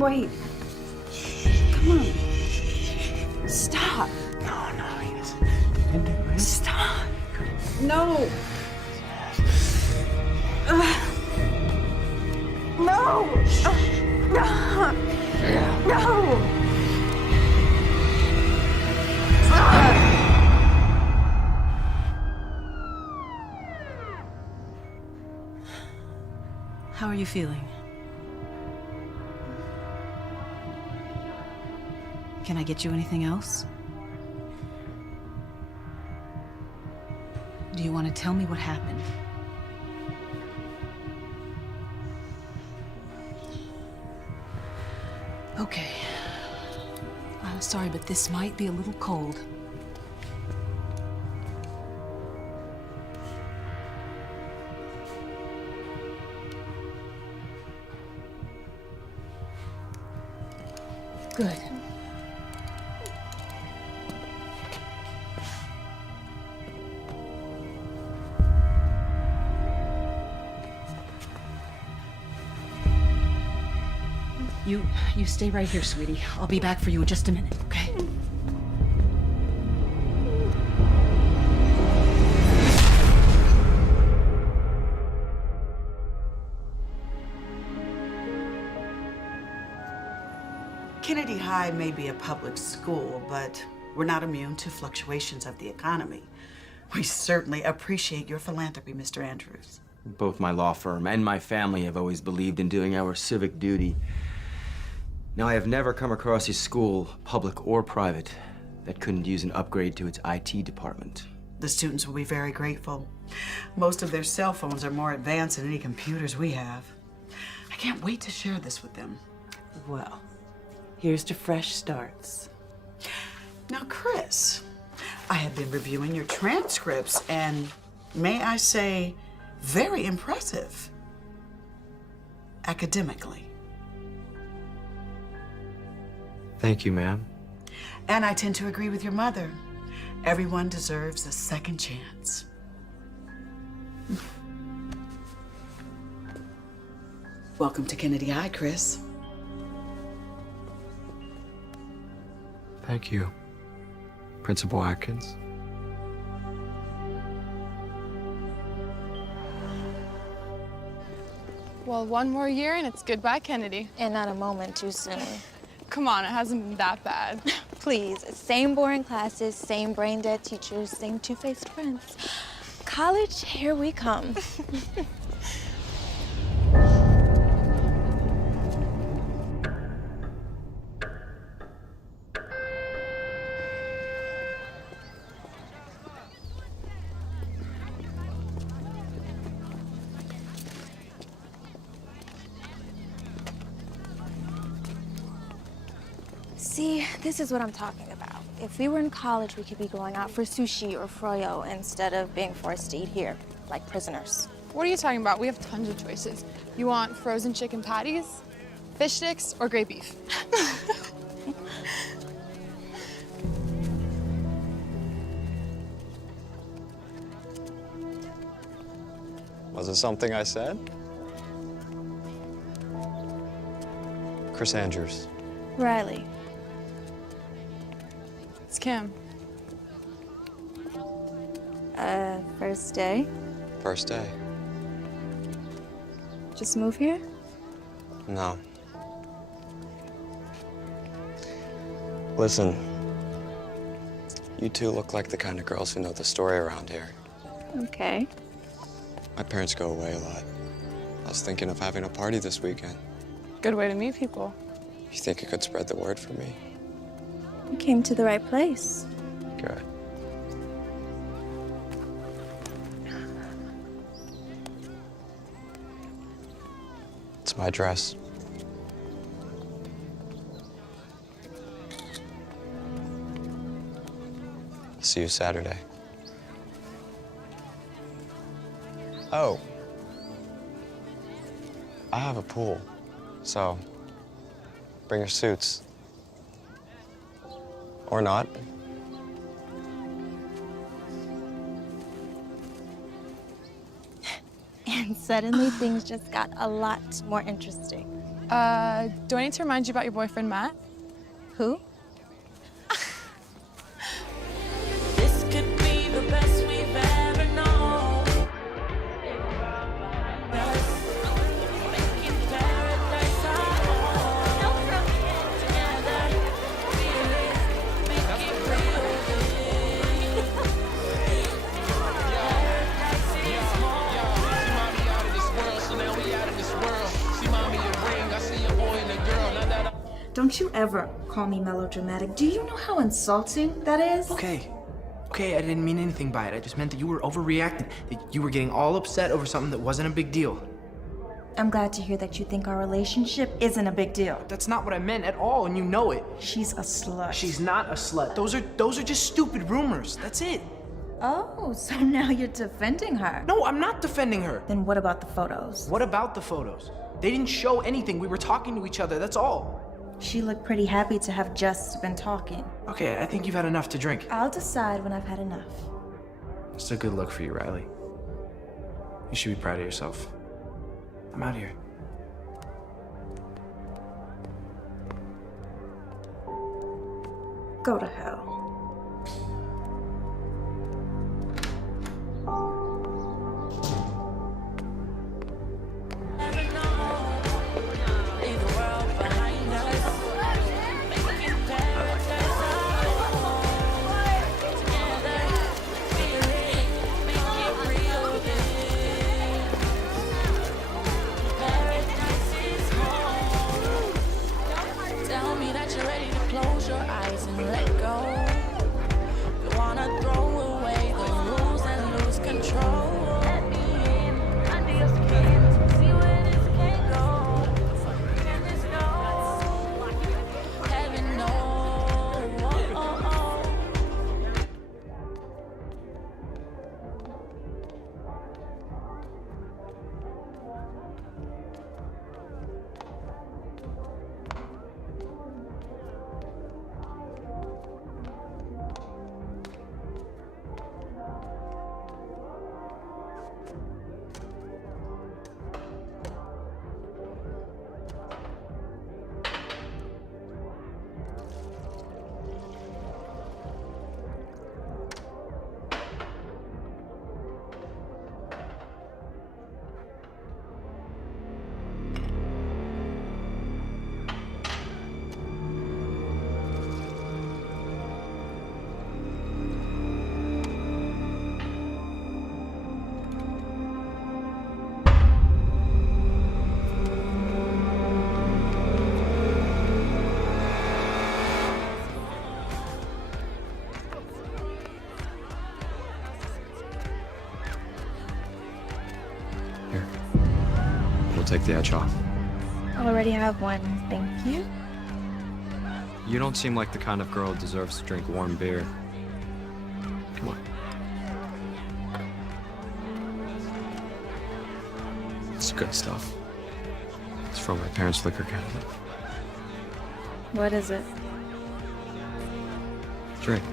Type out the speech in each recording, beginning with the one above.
Wait. Come on. Stop. No, yes. You can do it. Stop. No. No. No. No. How are you feeling? Can I get you anything else? Do you want to tell me what happened? Okay. I'm sorry, but this might be a little cold. Good. You stay right here, sweetie. I'll be back for you in just a minute, okay? Kennedy High may be a public school, but we're not immune to fluctuations of the economy. We certainly appreciate your philanthropy, Mr. Andrews. Both my law firm and my family have always believed in doing our civic duty. Now, I have never come across a school, public or private, that couldn't use an upgrade to its IT department. The students will be very grateful. Most of their cell phones are more advanced than any computers we have. I can't wait to share this with them. Well, here's to fresh starts. Now, Chris, I have been reviewing your transcripts, and may I say, very impressive. Academically. Thank you, ma'am. And I tend to agree with your mother. Everyone deserves a second chance. Welcome to Kennedy High, Chris. Thank you, Principal Atkins. Well, one more year and it's goodbye, Kennedy. And not a moment too soon. Come on, it hasn't been that bad. Please, same boring classes, same brain-dead teachers, same two-faced friends. College, here we come. See, this is what I'm talking about. If we were in college, we could be going out for sushi or froyo instead of being forced to eat here, like prisoners. What are you talking about? We have tons of choices. You want frozen chicken patties, fish sticks, or great beef? Was it something I said? Chris Andrews. Riley. It's Kim. First day? First day. Just move here? No. Listen, you two look like the kind of girls who know the story around here. Okay. My parents go away a lot. I was thinking of having a party this weekend. Good way to meet people. You think you could spread the word for me? You came to the right place. Good. It's my dress. See you Saturday. Oh. I have a pool, so bring your suits. Or not. And suddenly things just got a lot more interesting. Do I need to remind you about your boyfriend, Matt? Who? This could be the best we've ever known. Making paradise our home. Together, feel it, make it real. Paradise is home. See mommy out of this world, so now we out of this world. See mommy a ring, I see a boy and a girl. Now that Don't you ever call me melodramatic. Do you know how insulting that is? Okay, I didn't mean anything by it. I just meant that you were overreacting, that you were getting all upset over something that wasn't a big deal. I'm glad to hear that you think our relationship isn't a big deal. That's not what I meant at all, and you know it. She's a slut. She's not a slut. Those are just stupid rumors. That's it. Oh, so now you're defending her. No, I'm not defending her. Then what about the photos? What about the photos? They didn't show anything. We were talking to each other, that's all. She looked pretty happy to have just been talking. Okay, I think you've had enough to drink. I'll decide when I've had enough. It's a good look for you, Riley. You should be proud of yourself. I'm out here. Go to hell. Leave the world behind us. Making paradise our home. Together, feel it, make it real. Paradise is home. Tell me that you're ready to close your eyes and let go. You wanna throw away the rules and lose control. Let me in under your skin. See where this can go. Can this go? Heaven knows. Here. We'll take the edge off. I already have one, thank you. You don't seem like the kind of girl who deserves to drink warm beer. Come on. It's good stuff. It's from my parents' liquor cabinet. What is it? Drink.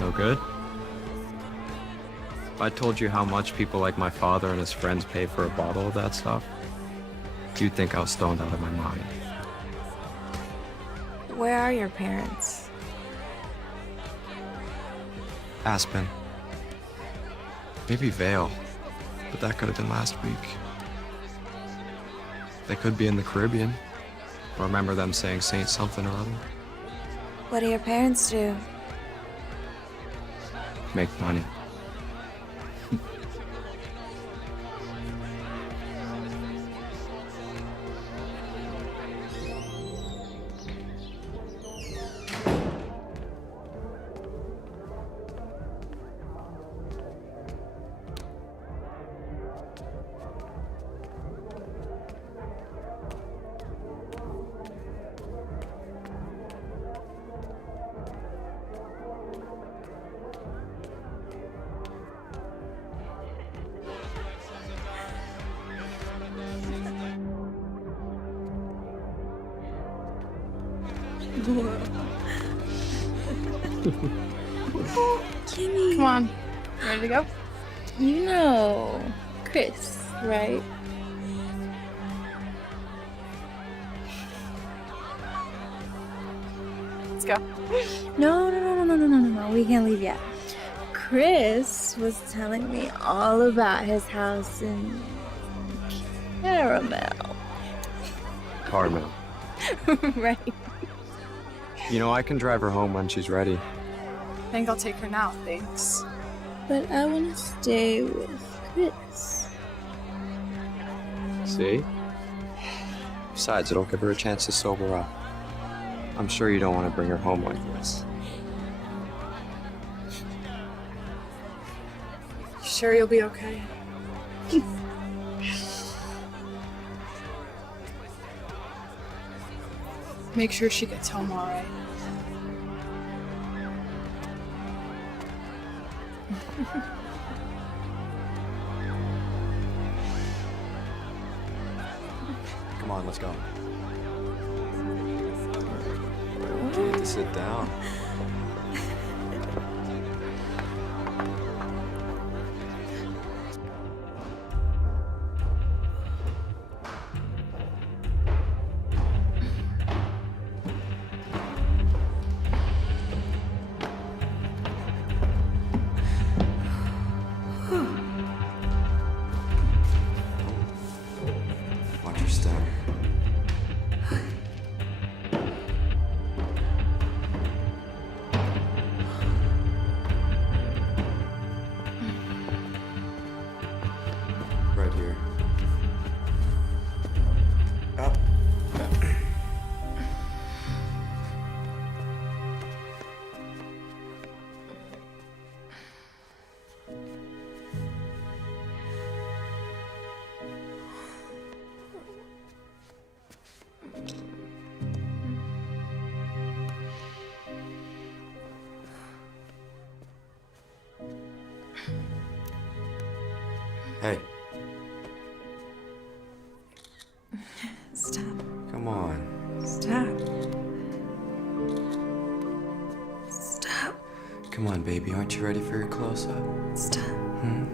No good? If I told you how much people like my father and his friends pay for a bottle of that stuff, you'd think I was stoned out of my mind. Where are your parents? Aspen. Maybe Vale, but that could have been last week. They could be in the Caribbean. I remember them saying Saint something or other. What do your parents do? Make money. Come on. Ready to go? You know Chris, right? Let's go. No. We can't leave yet. Chris was telling me all about his house in Caramel. Carmel. Right. You know, I can drive her home when she's ready. I think I'll take her now, thanks. But I want to stay with Chris. See? Besides, it'll give her a chance to sober up. I'm sure you don't want to bring her home like this. You sure you'll be okay? Make sure she gets home all right. Come on, let's go. You need to sit down. Watch your step. Right here. Up. Hey, Stop. come on. Stop. Stop. Come on, baby. Aren't you ready for your close-up? Stop. Hmm?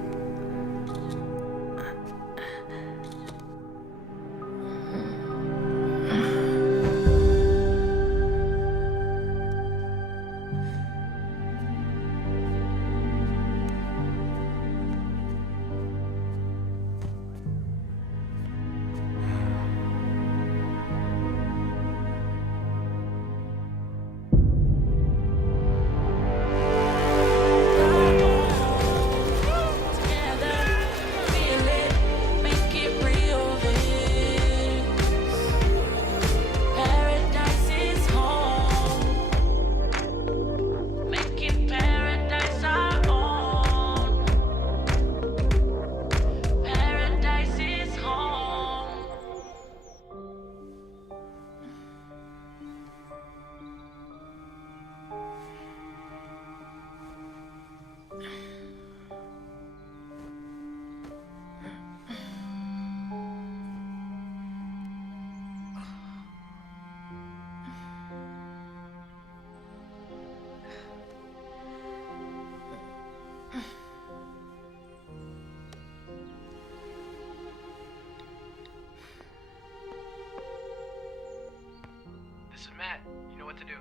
This is Matt. You know what to do.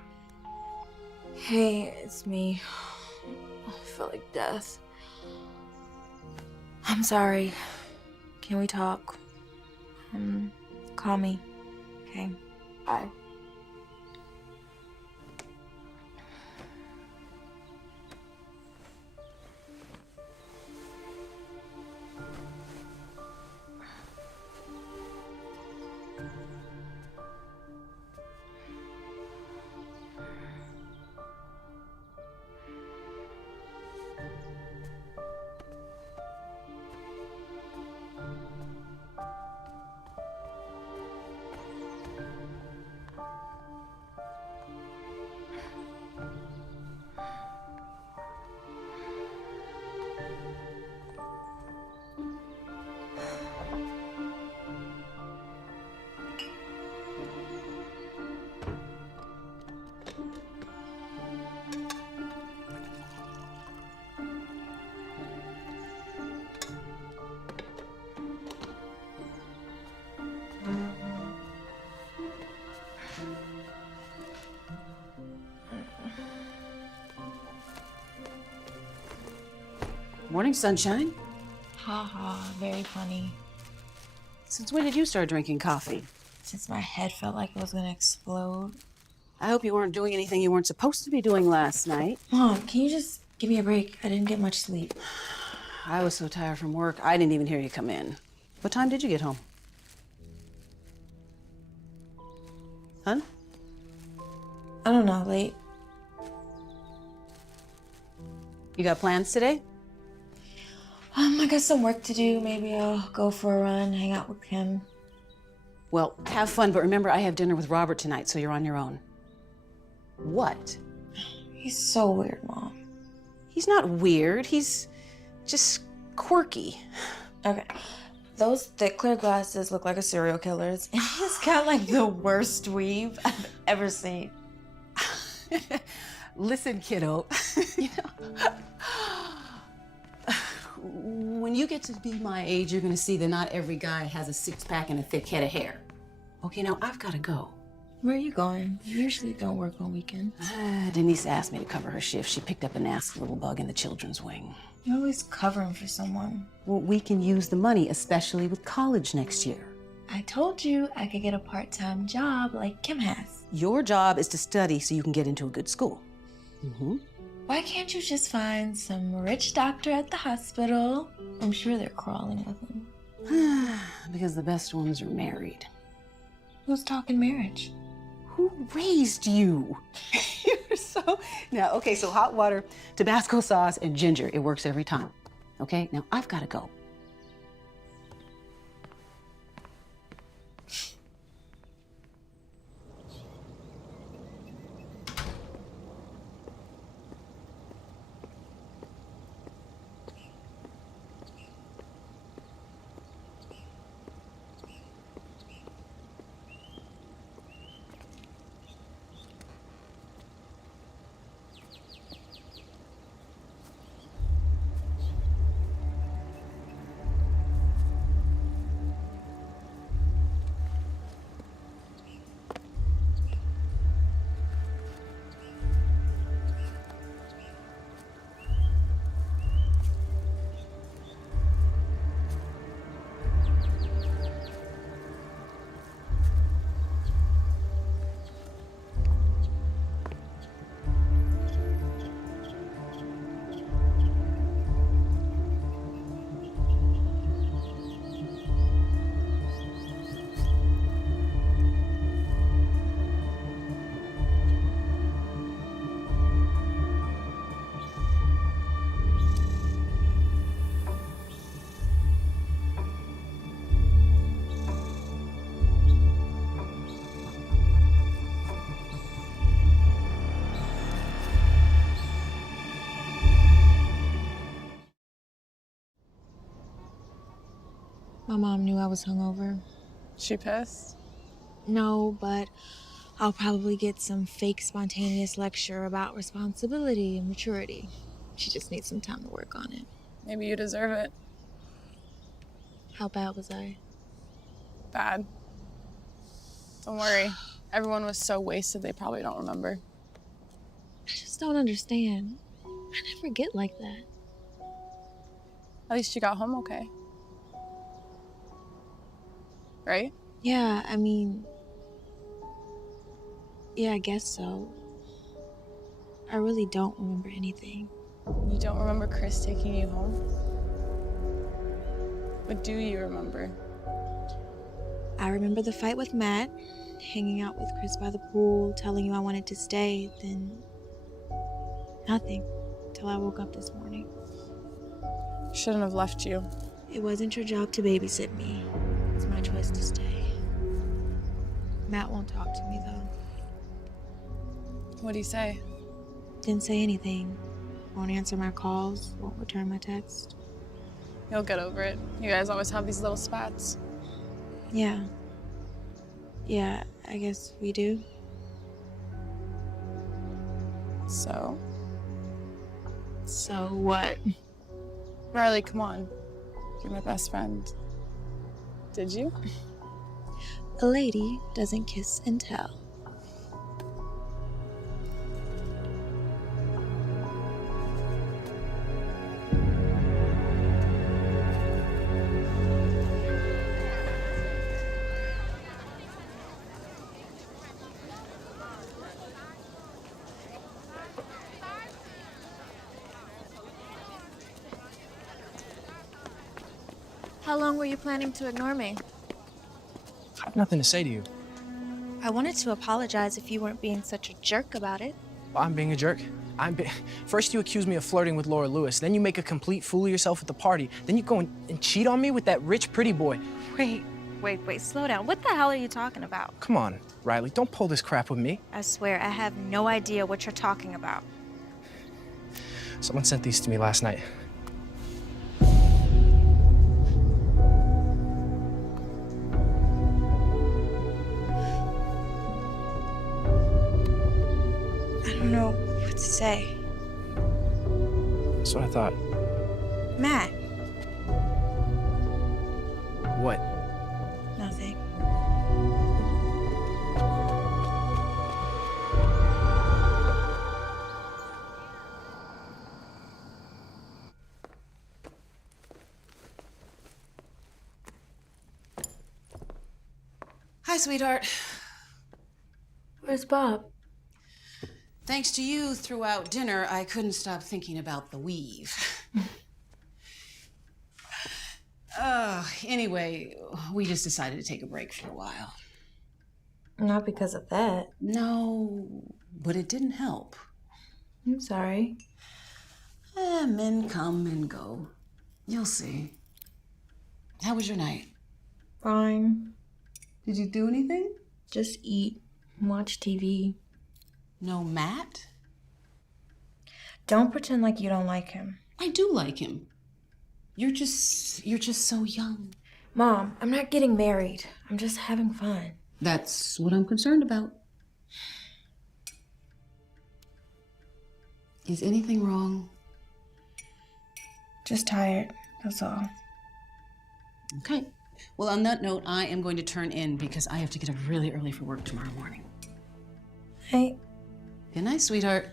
Hey, it's me. I feel like death. I'm sorry. Can we talk? Call me. Okay. Bye. Morning, sunshine. Ha ha, very funny. Since when did you start drinking coffee? Since my head felt like it was gonna explode. I hope you weren't doing anything you weren't supposed to be doing last night. Mom, can you just give me a break? I didn't get much sleep. I was so tired from work, I didn't even hear you come in. What time did you get home? Huh? I don't know, late. You got plans today? I got some work to do. Maybe I'll go for a run, hang out with him. Well, have fun, but remember I have dinner with Robert tonight, so you're on your own. What? He's so weird, Mom. He's not weird, he's just quirky. Okay. Those thick clear glasses look like a serial killer's, and he's got like the worst weave I've ever seen. Listen, kiddo, you know, when you get to be my age, you're gonna see that not every guy has a six-pack and a thick head of hair. Okay, now I've gotta go. Where are you going? You usually don't work on weekends. Denise asked me to cover her shift. She picked up a nasty little bug in the children's wing. You're always covering for someone. Well, we can use the money, especially with college next year. I told you I could get a part-time job like Kim has. Your job is to study so you can get into a good school. Why can't you just find some rich doctor at the hospital? I'm sure they're crawling with him. Because the best ones are married. Who's talking marriage? Who raised you? You're so... Now, okay, so hot water, Tabasco sauce, and ginger. It works every time. Okay, now I've got to go. My mom knew I was hungover. She pissed? No, but I'll probably get some fake spontaneous lecture about responsibility and maturity. She just needs some time to work on it. Maybe you deserve it. How bad was I? Bad. Don't worry. Everyone was so wasted they probably don't remember. I just don't understand. I never get like that. At least you got home okay. Right? Yeah, I mean... Yeah, I guess so. I really don't remember anything. You don't remember Chris taking you home? What do you remember? I remember the fight with Matt, hanging out with Chris by the pool, telling you I wanted to stay, then nothing, till I woke up this morning. Shouldn't have left you. It wasn't your job to babysit me. It's my choice to stay. Matt won't talk to me, though. What'd he say? Didn't say anything. Won't answer my calls, won't return my text. You'll get over it. You guys always have these little spats. Yeah. Yeah, I guess we do. So? So what? Riley, come on. You're my best friend. Did you? A lady doesn't kiss and tell. How long were you planning to ignore me? I have nothing to say to you. I wanted to apologize if you weren't being such a jerk about it. I'm being a jerk. First you accuse me of flirting with Laura Lewis, then you make a complete fool of yourself at the party, then you go and cheat on me with that rich, pretty boy. Wait, slow down. What the hell are you talking about? Come on, Riley, don't pull this crap with me. I swear, I have no idea what you're talking about. Someone sent these to me last night. I don't know what to say. That's what I thought. Matt. What? Nothing. Hi, sweetheart. Where's Bob? Thanks to you throughout dinner, I couldn't stop thinking about the weave. Anyway, we just decided to take a break for a while. Not because of that. No, but it didn't help. I'm sorry. Men come and go. You'll see. How was your night? Fine. Did you do anything? Just eat, watch TV. No Matt? Don't pretend like you don't like him. I do like him. You're just so young. Mom, I'm not getting married. I'm just having fun. That's what I'm concerned about. Is anything wrong? Just tired, that's all. Okay. Well, on that note, I am going to turn in because I have to get up really early for work tomorrow morning. Hey. Good night, sweetheart.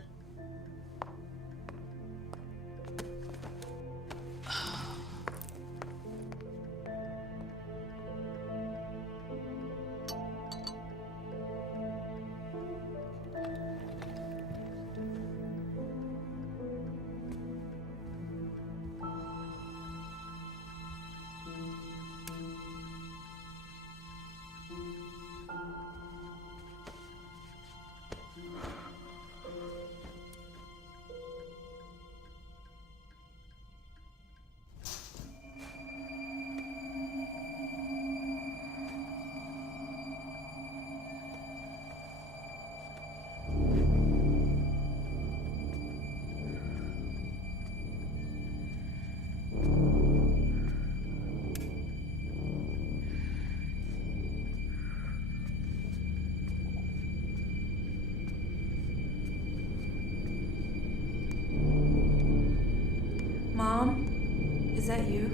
Mom, is that you?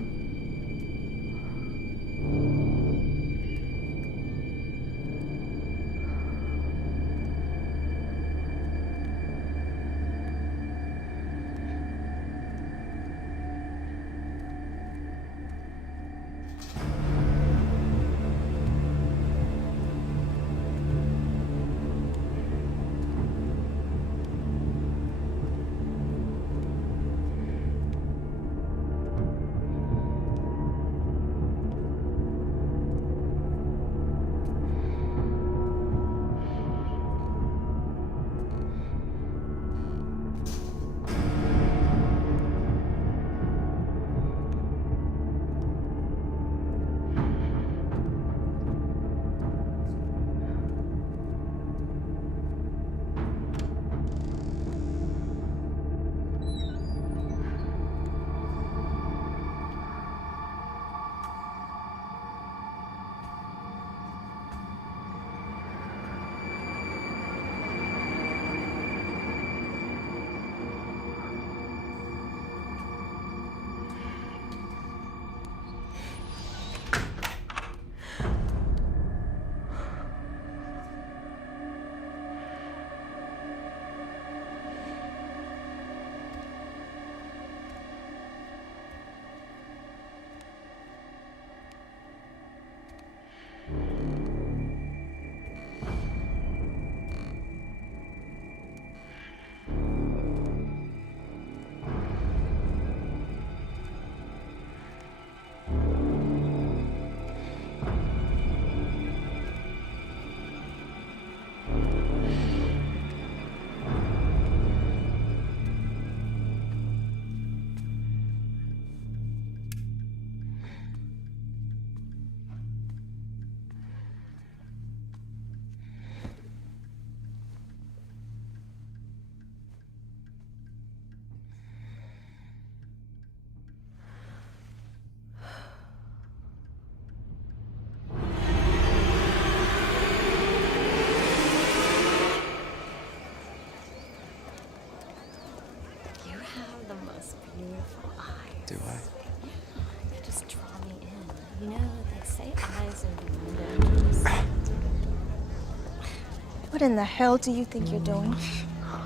What in the hell do you think you're doing?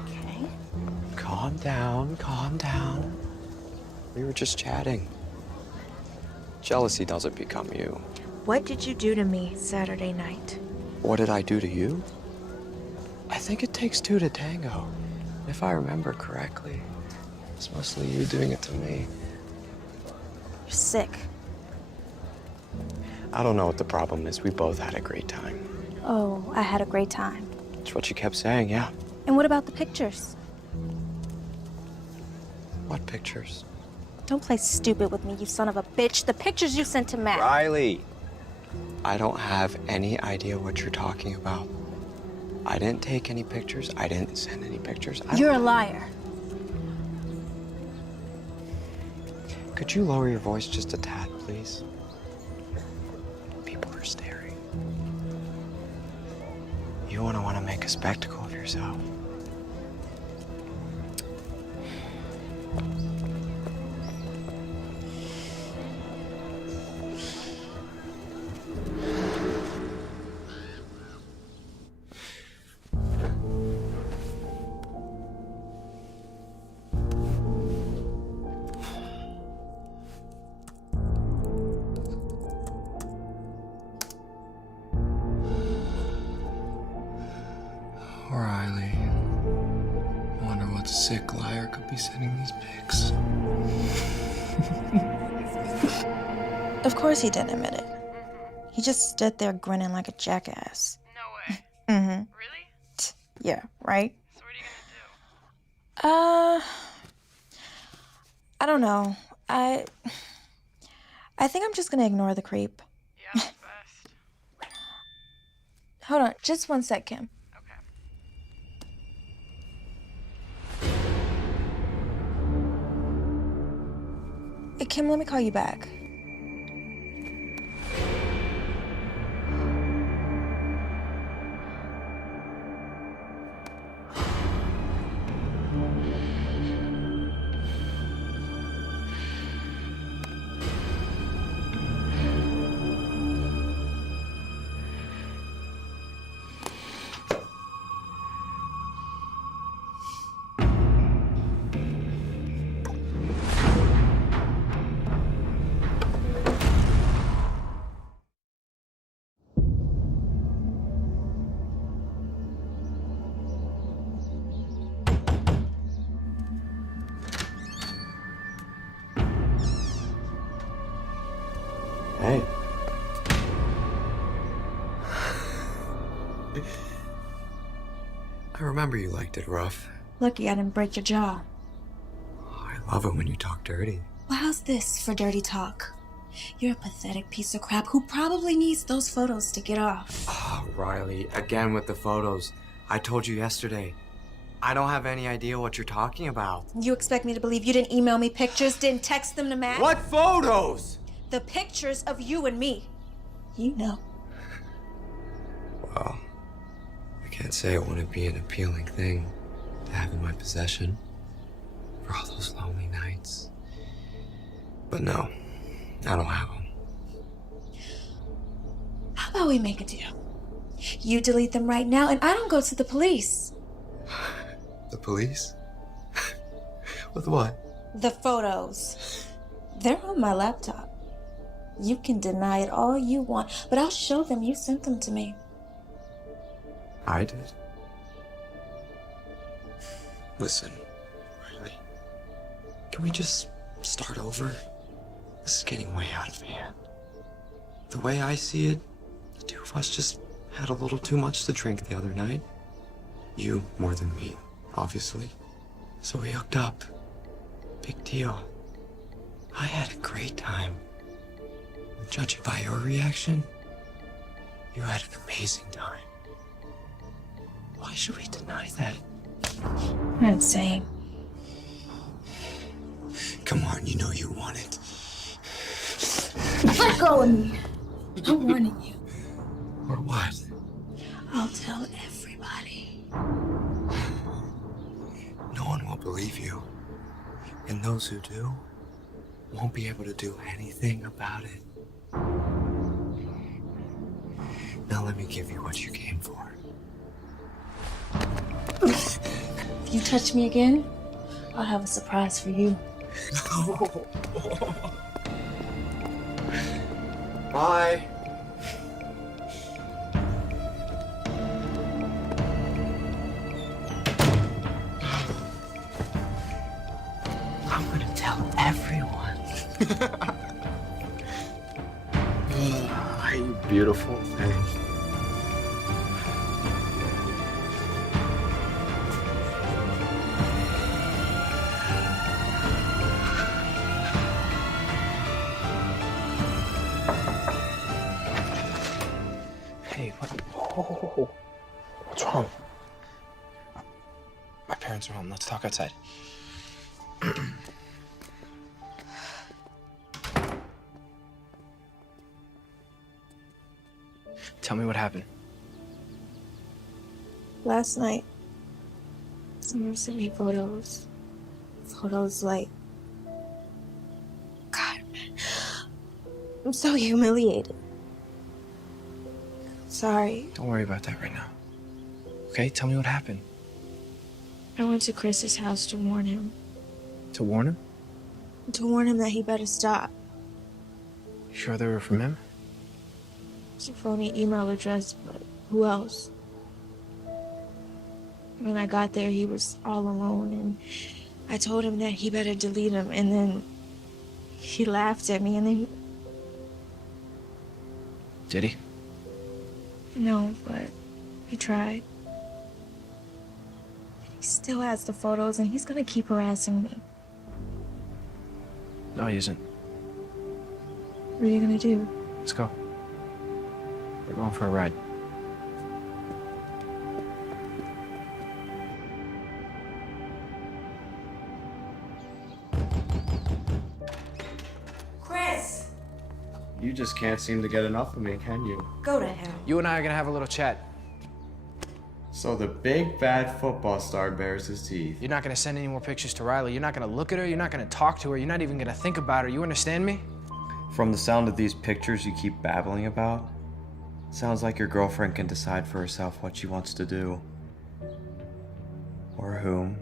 Okay. Calm down, calm down. We were just chatting. Jealousy doesn't become you. What did you do to me Saturday night? What did I do to you? I think it takes two to tango. If I remember correctly, it's mostly you doing it to me. You're sick. I don't know what the problem is. We both had a great time. Oh, I had a great time. That's what you kept saying, yeah. And what about the pictures? What pictures? Don't play stupid with me, you son of a bitch. The pictures you sent to Matt. Riley! I don't have any idea what you're talking about. I didn't take any pictures. I didn't send any pictures. You're a liar. Could you lower your voice just a tad, please? People are staring. You want to make a spectacle of yourself. Riley. I wonder what sick liar could be sending these pics. Of course he didn't admit it. He just stood there grinning like a jackass. No way. Mm-hmm. Really? Yeah, right? So what are you gonna do? I don't know. I think I'm just gonna ignore the creep. Yeah, that's best. Hold on, just one sec, Kim. Hey, Kim, let me call you back. Hey. I remember you liked it rough. Lucky I didn't break your jaw. I love it when you talk dirty. Well, how's this for dirty talk? You're a pathetic piece of crap who probably needs those photos to get off. Oh, Riley, again with the photos. I told you yesterday. I don't have any idea what you're talking about. You expect me to believe you didn't email me pictures, didn't text them to Matt? What photos? The pictures of you and me. You know. Well, I can't say it wouldn't be an appealing thing to have in my possession for all those lonely nights. But no, I don't have them. How about we make a deal? You delete them right now and I don't go to the police. The police? With what? The photos. They're on my laptop. You can deny it all you want, but I'll show them you sent them to me. I did. Listen, Riley, can we just start over? This is getting way out of hand. The way I see it, the two of us just had a little too much to drink the other night. You more than me, obviously. So we hooked up. Big deal. I had a great time. Judging by your reaction, you had an amazing time. Why should we deny that? I'm insane. Come on, you know you want it. Let go of me. I'm warning you. Or what? I'll tell everybody. No one will believe you. And those who do won't be able to do anything about it. Now let me give you what you came for. If you touch me again, I'll have a surprise for you. Bye. I'm gonna tell everyone. You beautiful thing. Hey, what? Oh, what's wrong? My parents are home. Let's talk outside. Tell me what happened. Last night, someone sent me photos. Photos like... God, man. I'm so humiliated. Sorry. Don't worry about that right now. Okay, tell me what happened. I went to Chris's house to warn him. To warn him? To warn him that he better stop. You sure they were from him? It's a phony email address, but who else? When I got there, he was all alone, and I told him that he better delete them, and then he laughed at me, and then... Did he? No, but he tried. He still has the photos, and he's gonna keep harassing me. No, he isn't. What are you gonna do? Let's go. We're going for a ride. Chris! You just can't seem to get enough of me, can you? Go to hell. You and I are gonna have a little chat. So the big bad football star bares his teeth. You're not gonna send any more pictures to Riley. You're not gonna look at her. You're not gonna talk to her. You're not even gonna think about her. You understand me? From the sound of these pictures you keep babbling about, sounds like your girlfriend can decide for herself what she wants to do. Or whom.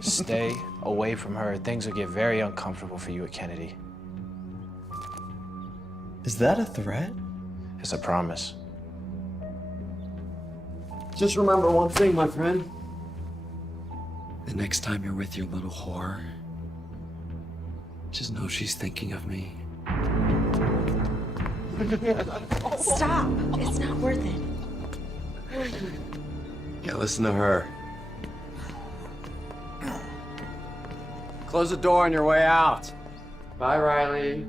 Stay away from her. Things will get very uncomfortable for you at Kennedy. Is that a threat? It's a promise. Just remember one thing, my friend. The next time you're with your little whore, just know she's thinking of me. Stop! It's not worth it. Yeah, listen to her. Close the door on your way out. Bye, Riley.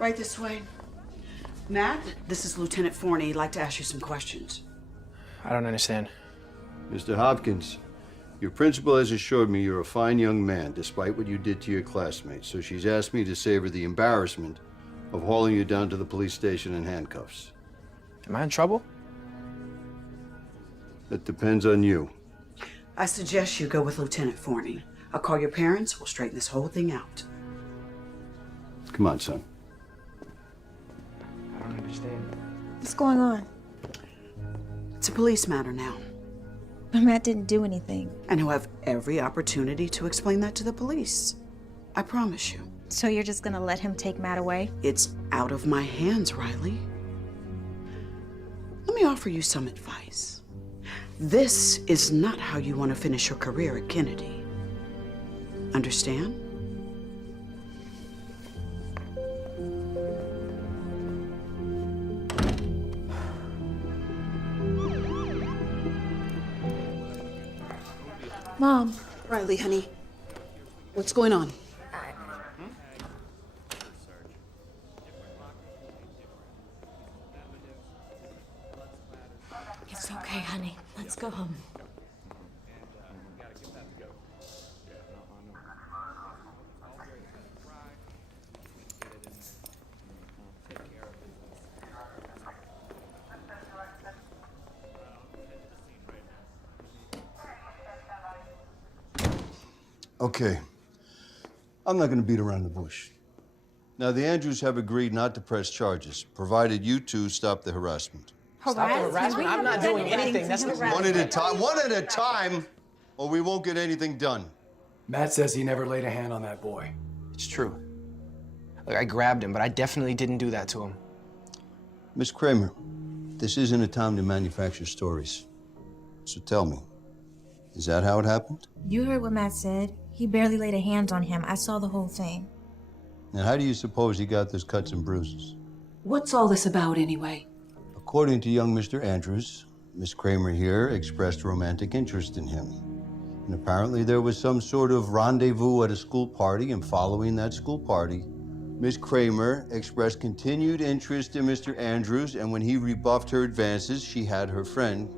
Right this way. Matt, this is Lieutenant Forney. He'd like to ask you some questions. I don't understand. Mr. Hopkins, your principal has assured me you're a fine young man, despite what you did to your classmates. So she's asked me to save her the embarrassment of hauling you down to the police station in handcuffs. Am I in trouble? That depends on you. I suggest you go with Lieutenant Forney. I'll call your parents. We'll straighten this whole thing out. Come on, son. I don't understand. What's going on? It's a police matter now. But Matt didn't do anything. And he'll have every opportunity to explain that to the police. I promise you. So you're just gonna let him take Matt away? It's out of my hands, Riley. Let me offer you some advice. This is not how you want to finish your career at Kennedy. Understand? Mom. Riley, honey, what's going on? It's okay, honey. Let's go home. Okay. I'm not going to beat around the bush. Now, the Andrews have agreed not to press charges, provided you two stop the harassment. Stop the harassment? I'm not doing anything. That's not One at a time. One at a time, or we won't get anything done. Matt says he never laid a hand on that boy. It's true. Look, I grabbed him, but I definitely didn't do that to him. Miss Kramer, this isn't a time to manufacture stories. So tell me, is that how it happened? You heard what Matt said. He barely laid a hand on him. I saw the whole thing. And how do you suppose he got those cuts and bruises? What's all this about anyway? According to young Mr. Andrews, Miss Kramer here expressed romantic interest in him. And apparently there was some sort of rendezvous at a school party, and following that school party, Miss Kramer expressed continued interest in Mr. Andrews, and when he rebuffed her advances, she had her friend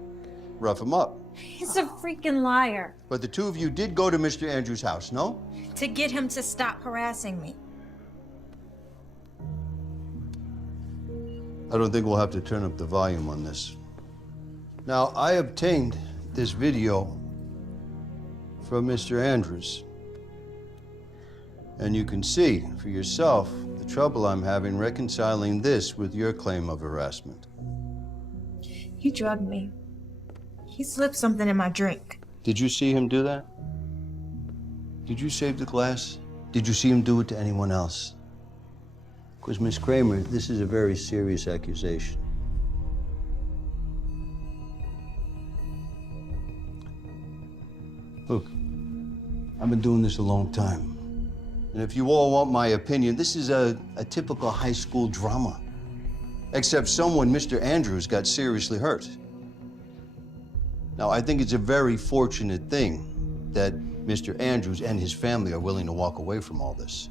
rough him up. He's a freaking liar. But the two of you did go to Mr. Andrews' house, no? To get him to stop harassing me. I don't think we'll have to turn up the volume on this. Now, I obtained this video from Mr. Andrews. And you can see for yourself the trouble I'm having reconciling this with your claim of harassment. He drugged me. He slipped something in my drink. Did you see him do that? Did you save the glass? Did you see him do it to anyone else? Because, Miss Kramer, this is a very serious accusation. Look, I've been doing this a long time. And if you all want my opinion, this is a typical high school drama. Except someone, Mr. Andrews, got seriously hurt. Now, I think it's a very fortunate thing that Mr. Andrews and his family are willing to walk away from all this.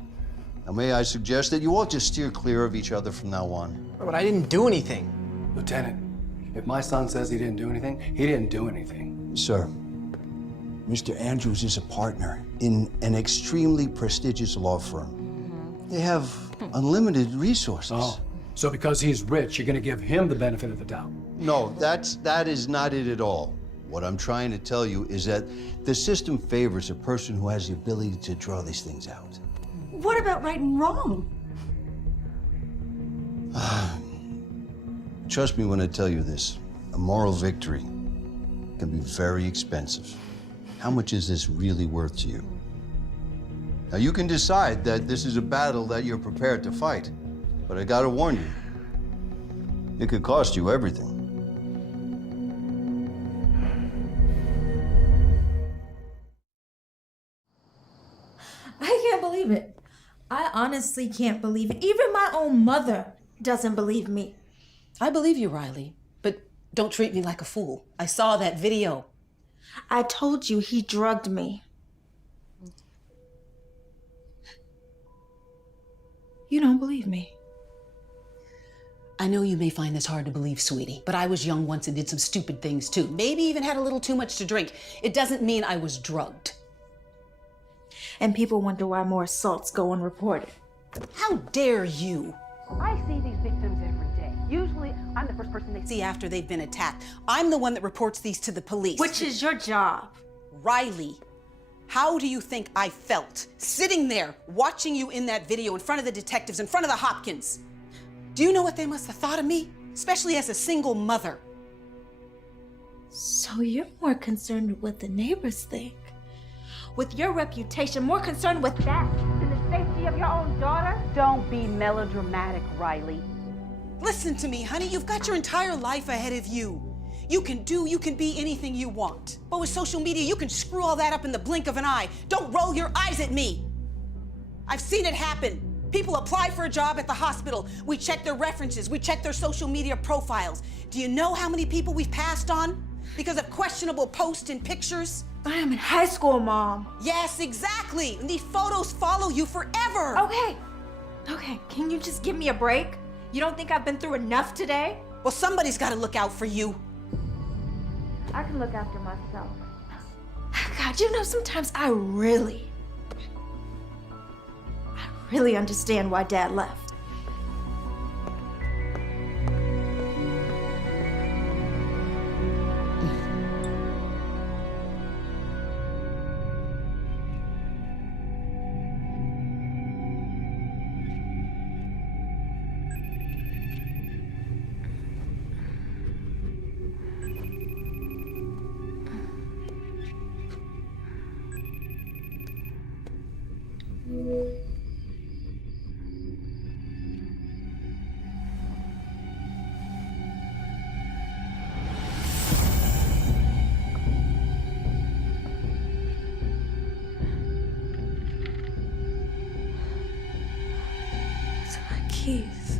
Now, may I suggest that you all just steer clear of each other from now on? But I didn't do anything. Lieutenant, if my son says he didn't do anything, he didn't do anything. Sir, Mr. Andrews is a partner in an extremely prestigious law firm. They have unlimited resources. Oh, so because he's rich, you're gonna give him the benefit of the doubt? No, that is not it at all. What I'm trying to tell you is that the system favors a person who has the ability to draw these things out. What about right and wrong? Trust me when I tell you this. A moral victory can be very expensive. How much is this really worth to you? Now, you can decide that this is a battle that you're prepared to fight, but I gotta warn you, it could cost you everything. I can't believe it. I honestly can't believe it. Even my own mother doesn't believe me. I believe you, Riley, but don't treat me like a fool. I saw that video. I told you he drugged me. You don't believe me. I know you may find this hard to believe, sweetie, but I was young once and did some stupid things too. Maybe even had a little too much to drink. It doesn't mean I was drugged. And people wonder why more assaults go unreported. How dare you? I see these victims every day. Usually, I'm the first person they See after they've been attacked. I'm the one that reports these to the police. Which is your job. Riley, how do you think I felt sitting there watching you in that video in front of the detectives, in front of the Hopkins? Do you know what they must have thought of me? especially as a single mother. So you're more concerned with what the neighbors think. With your reputation, more concerned with that than the safety of your own daughter? Don't be melodramatic, Riley. Listen to me, honey. You've got your entire life ahead of you. You can be anything you want. But with social media, you can screw all that up in the blink of an eye. Don't roll your eyes at me. I've seen it happen. People apply for a job at the hospital. We check their references. We check their social media profiles. Do you know how many people we've passed on because of questionable posts and pictures? But I'm in high school, Mom. Yes, exactly. And these photos follow you forever. Okay, can you just give me a break? You don't think I've been through enough today? Well, somebody's got to look out for you. I can look after myself. God, you know, sometimes I really understand why Dad left. Keith.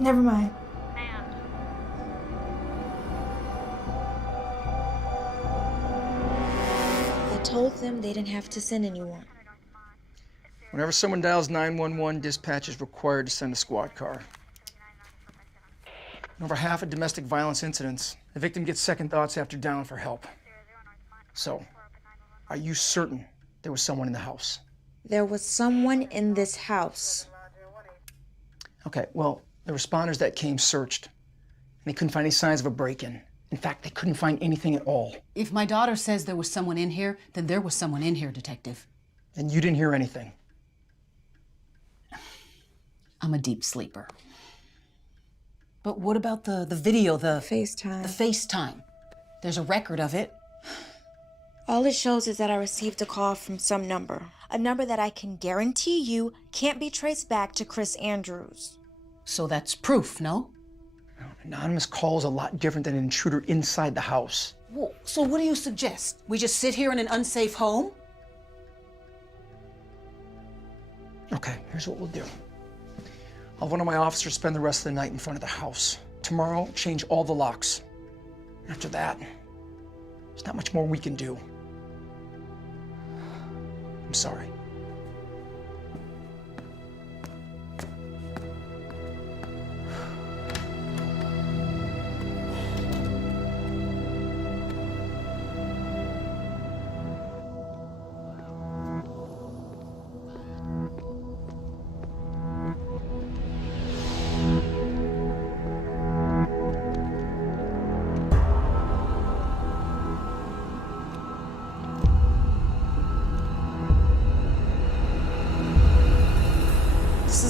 Never mind. I told them they didn't have to send anyone. Whenever someone dials 911, dispatch is required to send a squad car. In over half of domestic violence incidents, the victim gets second thoughts after dialing for help. So, are you certain there was someone in the house? There was someone in this house. Okay, well, the responders that came searched, and they couldn't find any signs of a break-in. In fact, they couldn't find anything at all. If my daughter says there was someone in here, then there was someone in here, Detective. And you didn't hear anything? I'm a deep sleeper. But what about the video, the FaceTime? The FaceTime. There's a record of it. All it shows is that I received a call from some number. A number that I can guarantee you can't be traced back to Chris Andrews. So that's proof, no? Anonymous call is a lot different than an intruder inside the house. Well, so what do you suggest? We just sit here in an unsafe home? Okay, here's what we'll do. I'll have one of my officers spend the rest of the night in front of the house. Tomorrow, change all the locks. After that, there's not much more we can do. I'm sorry.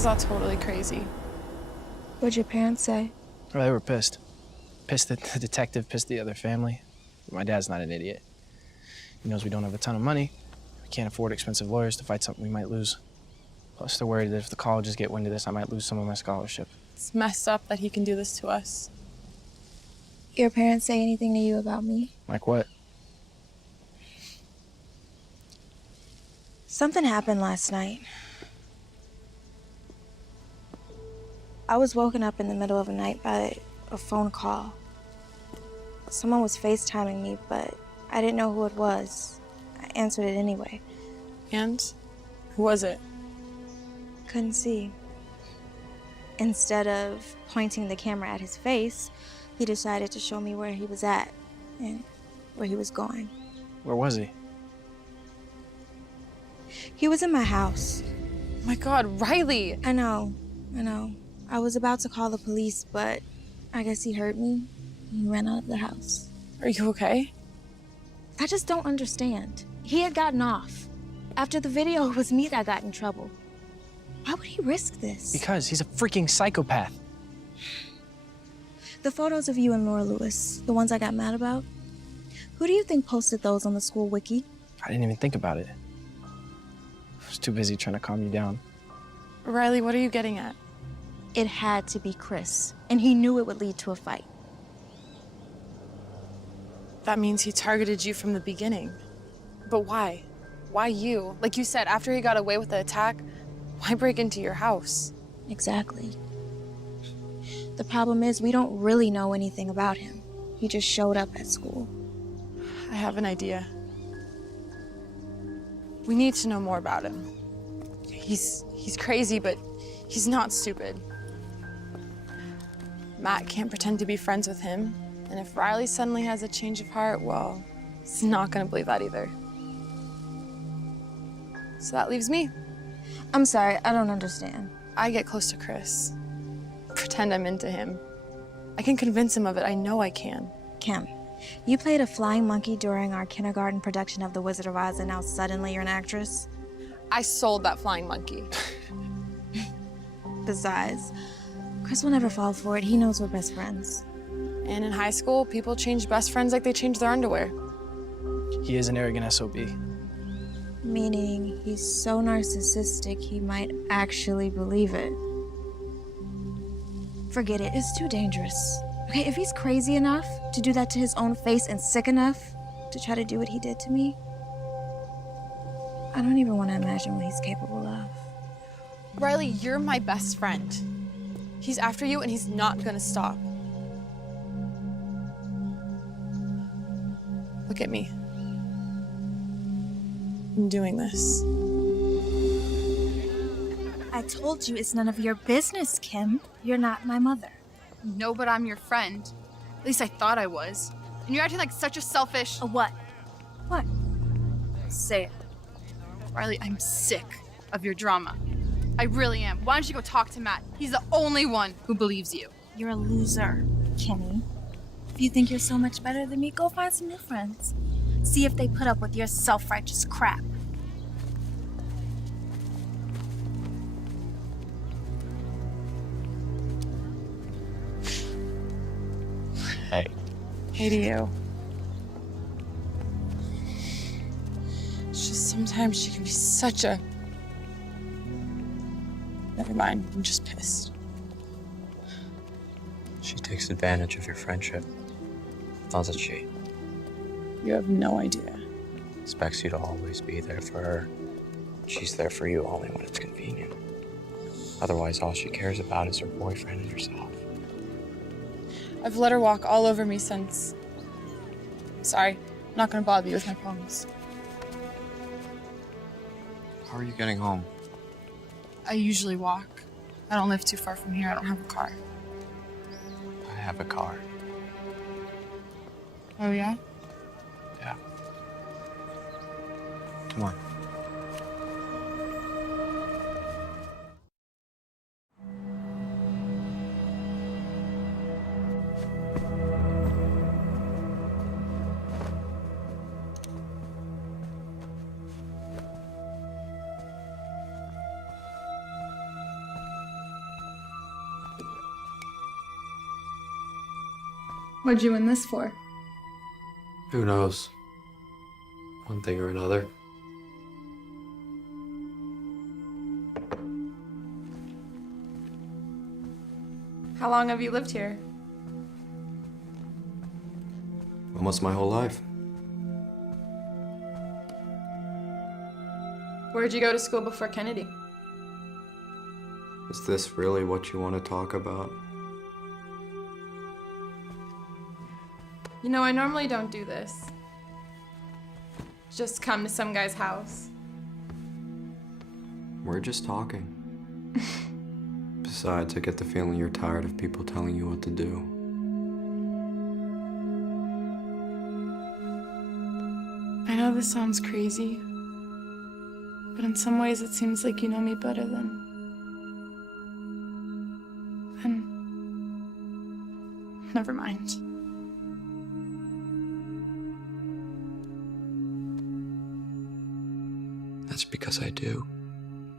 is all totally crazy. What'd your parents say? Well, they were pissed. Pissed at the detective, pissed at the other family. My dad's not an idiot. He knows we don't have a ton of money. We can't afford expensive lawyers to fight something we might lose. Plus, they're worried that if the colleges get wind of this, I might lose some of my scholarship. It's messed up that he can do this to us. Your parents say anything to you about me? Like what? Something happened last night. I was woken up in the middle of the night by a phone call. Someone was FaceTiming me, but I didn't know who it was. I answered it anyway. And? Who was it? Couldn't see. Instead of pointing the camera at his face, he decided to show me where he was at and where he was going. Where was he? He was in my house. Oh my God, Riley! I know. I was about to call the police, but I guess he heard me. He ran out of the house. Are you okay? I just don't understand. He had gotten off. After the video, it was me that got in trouble. Why would he risk this? Because he's a freaking psychopath. The photos of you and Laura Lewis, the ones I got mad about, who do you think posted those on the school wiki? I didn't even think about it. I was too busy trying to calm you down. Riley, what are you getting at? It had to be Chris, and he knew it would lead to a fight. That means he targeted you from the beginning. But why? Why you? Like you said, after he got away with the attack, why break into your house? Exactly. The problem is we don't really know anything about him. He just showed up at school. I have an idea. We need to know more about him. He's crazy, but he's not stupid. Matt can't pretend to be friends with him. And if Riley suddenly has a change of heart, well, he's not gonna believe that either. So that leaves me. I'm sorry, I don't understand. I get close to Chris. Pretend I'm into him. I can convince him of it, I know I can. Kim, you played a flying monkey during our kindergarten production of The Wizard of Oz, and now suddenly you're an actress? I sold that flying monkey. Besides, Chris will never fall for it. He knows we're best friends. And in high school, people change best friends like they change their underwear. He is an arrogant SOB. Meaning he's so narcissistic he might actually believe it. Forget it, it's too dangerous. Okay, if he's crazy enough to do that to his own face and sick enough to try to do what he did to me, I don't even want to imagine what he's capable of. Riley, you're my best friend. He's after you and he's not gonna stop. Look at me. I'm doing this. I told you it's none of your business, Kim. You're not my mother. No, but I'm your friend. At least I thought I was. And you're acting like such a selfish... A what? What? Say it. Riley, I'm sick of your drama. I really am. Why don't you go talk to Matt? He's the only one who believes you. You're a loser, Kimmy. If you think you're so much better than me, go find some new friends. See if they put up with your self-righteous crap. Hey. Hey to you. It's just sometimes she can be such a... Never mind, I'm just pissed. She takes advantage of your friendship, doesn't she? You have no idea. Expects you to always be there for her. She's there for you only when it's convenient. Otherwise, all she cares about is her boyfriend and herself. I've let her walk all over me since... Sorry, I'm not gonna bother you with my problems. How are you getting home? I usually walk. I don't live too far from here. I don't have a car. I have a car. Oh, yeah? Yeah. Come on. What'd you win this for? Who knows? One thing or another. How long have you lived here? Almost my whole life. Where'd you go to school before Kennedy? Is this really what you want to talk about? You know, I normally don't do this. Just come to some guy's house. We're just talking. Besides, I get the feeling you're tired of people telling you what to do. I know this sounds crazy, but in some ways it seems like you know me better than never mind. That's because I do.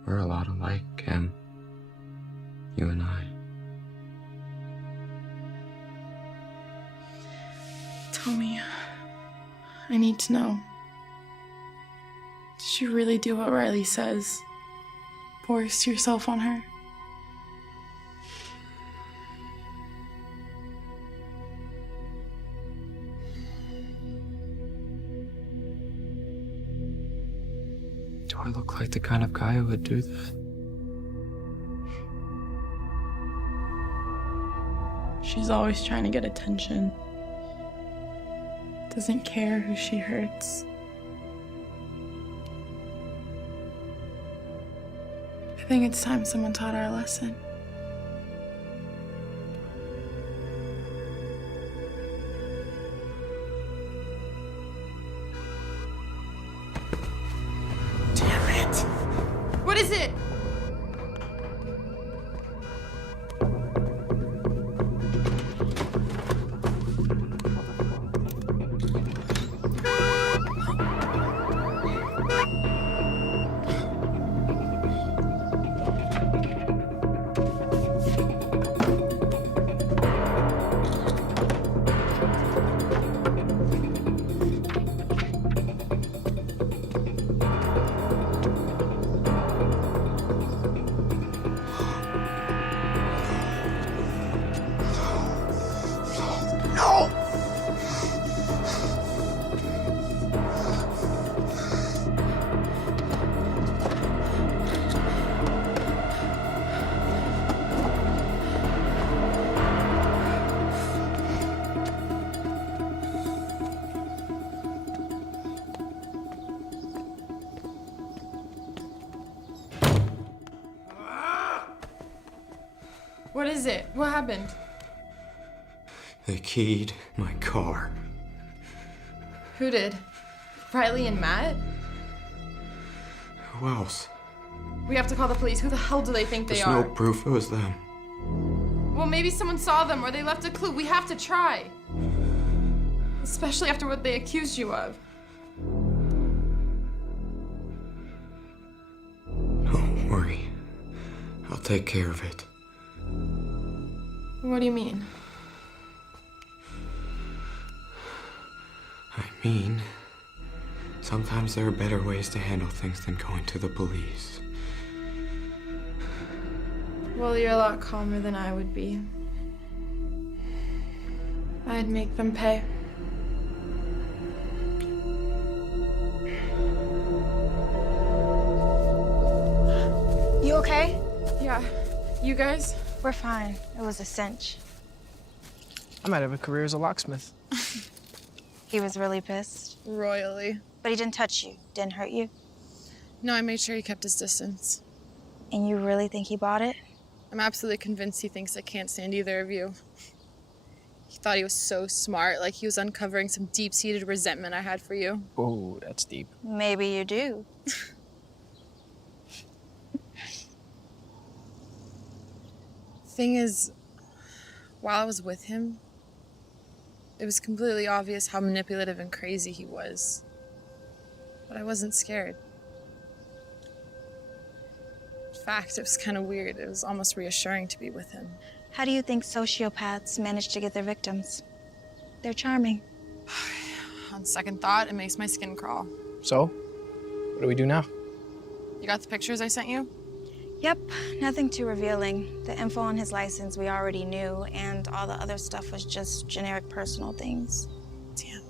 We're a lot alike, Em. You and I. Tell me. I need to know. Did you really do what Riley says? Force yourself on her? Do I look like the kind of guy who would do that? She's always trying to get attention. Doesn't care who she hurts. I think it's time someone taught her a lesson. Damn it! What is it? What is it? What happened? They keyed my car. Who did? Riley and Matt? Who else? We have to call the police. Who the hell do they think they There's are? no proof it was them. Well, maybe someone saw them or they left a clue. We have to try. Especially after what they accused you of. Don't worry. I'll take care of it. What do you mean? I mean, sometimes there are better ways to handle things than going to the police. Well, you're a lot calmer than I would be. I'd make them pay. You okay? Yeah. You guys? We're fine. It was a cinch. I might have a career as a locksmith. He was really pissed. Royally. But he didn't touch you, didn't hurt you. No, I made sure he kept his distance. And you really think he bought it? I'm absolutely convinced he thinks I can't stand either of you. He thought he was so smart, like he was uncovering some deep-seated resentment I had for you. Oh, that's deep. Maybe you do. Thing is, while I was with him, it was completely obvious how manipulative and crazy he was. But I wasn't scared. In fact, it was kind of weird. It was almost reassuring to be with him. How do you think sociopaths manage to get their victims? They're charming. On second thought, it makes my skin crawl. So, what do we do now? You got the pictures I sent you? Yep, nothing too revealing. The info on his license we already knew, and all the other stuff was just generic personal things. Damn.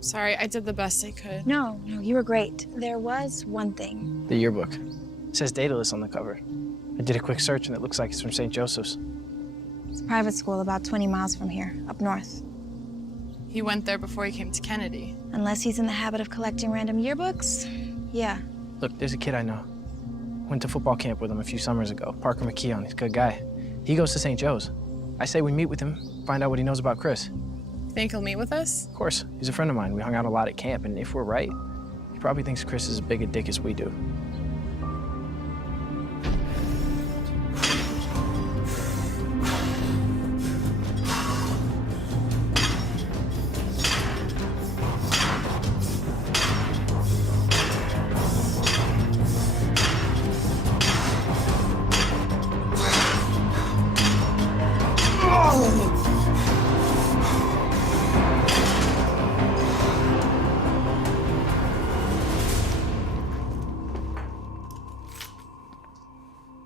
Sorry, I did the best I could. No, you were great. There was one thing. The yearbook. It says Daedalus on the cover. I did a quick search and it looks like it's from St. Joseph's. It's a private school about 20 miles from here, up north. He went there before he came to Kennedy. Unless he's in the habit of collecting random yearbooks, yeah. Look, there's a kid I know. Went to football camp with him a few summers ago. Parker McKeon, he's a good guy. He goes to St. Joe's. I say we meet with him, find out what he knows about Chris. Think he'll meet with us? Of course, he's a friend of mine. We hung out a lot at camp, and if we're right, he probably thinks Chris is as big a dick as we do.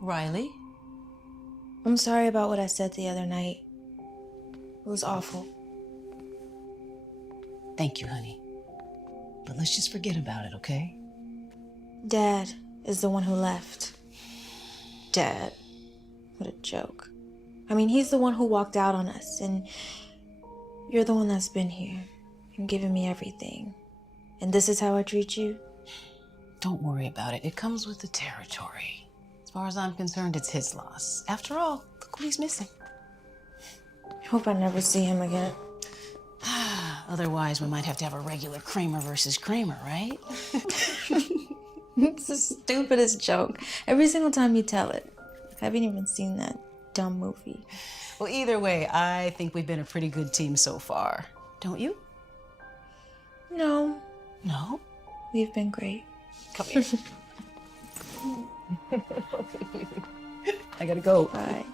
Riley? I'm sorry about what I said the other night. It was awful. Thank you, honey. But let's just forget about it, okay? Dad is the one who left. Dad. What a joke. I mean, he's the one who walked out on us, and you're the one that's been here and given me everything. And this is how I treat you? Don't worry about it. It comes with the territory. As far as I'm concerned, it's his loss. After all, look what he's missing. I hope I never see him again. Otherwise, we might have to have a regular Kramer versus Kramer, right? It's the stupidest joke. Every single time you tell it. I haven't even seen that dumb movie. Well, either way, I think we've been a pretty good team so far. Don't you? No. No? We've been great. Come here. I gotta go. Bye.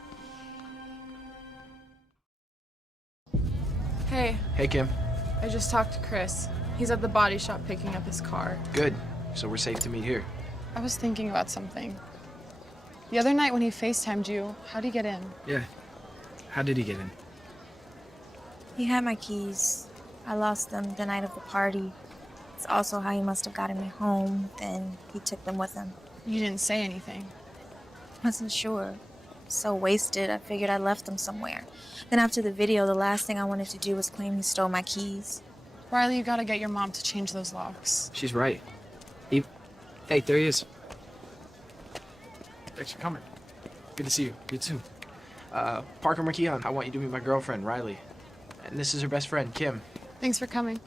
Hey, Hey, Kim. I just talked to Chris. He's at the body shop picking up his car. Good. So we're safe to meet here. I was thinking about something. The other night when he FaceTimed you, how'd he get in? Yeah. How did he get in? He had my keys. I lost them the night of the party. It's also how he must have gotten me home, then he took them with him. You didn't say anything. Wasn't sure. So wasted, I figured I left them somewhere. Then after the video, the last thing I wanted to do was claim he stole my keys. Riley, you gotta get your mom to change those locks. She's right. Hey, there he is. Thanks for coming. Good to see you. You too. Parker McKeon, I want you to meet my girlfriend, Riley. And this is her best friend, Kim. Thanks for coming.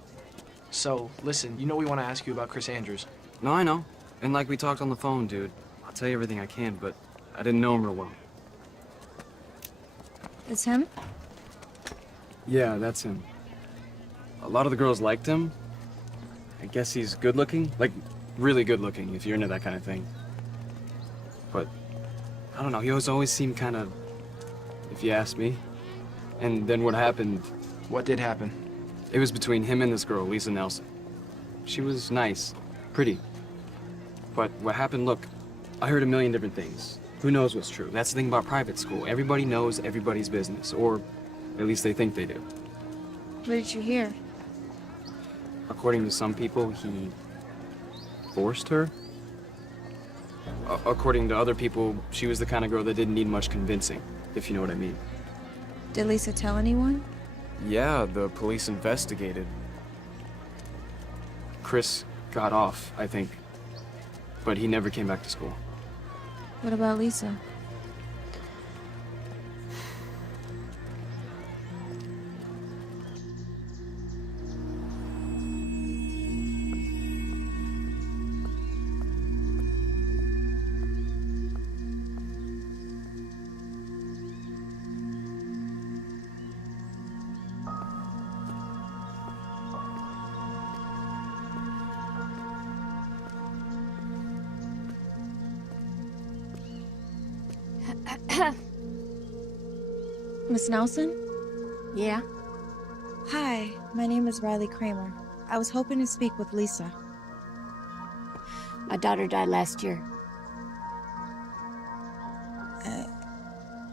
So, listen, you know we want to ask you about Chris Andrews. No, I know. And like we talked on the phone, dude. I'll tell you everything I can, but I didn't know him real well. It's him? Yeah, that's him. A lot of the girls liked him. I guess he's good looking. Like, really good looking, if you're into that kind of thing. But, I don't know, he always seemed kind of, if you ask me. And then what happened... What did happen? It was between him and this girl, Lisa Nelson. She was nice, pretty. But what happened, look, I heard a million different things. Who knows what's true? That's the thing about private school. Everybody knows everybody's business, or at least they think they do. What did you hear? According to some people, he forced her. According to other people, she was the kind of girl that didn't need much convincing, if you know what I mean. Did Lisa tell anyone? Yeah, the police investigated. Chris got off, I think. But he never came back to school. What about Lisa? Miss Nelson? Yeah? Hi, my name is Riley Kramer. I was hoping to speak with Lisa. My daughter died last year.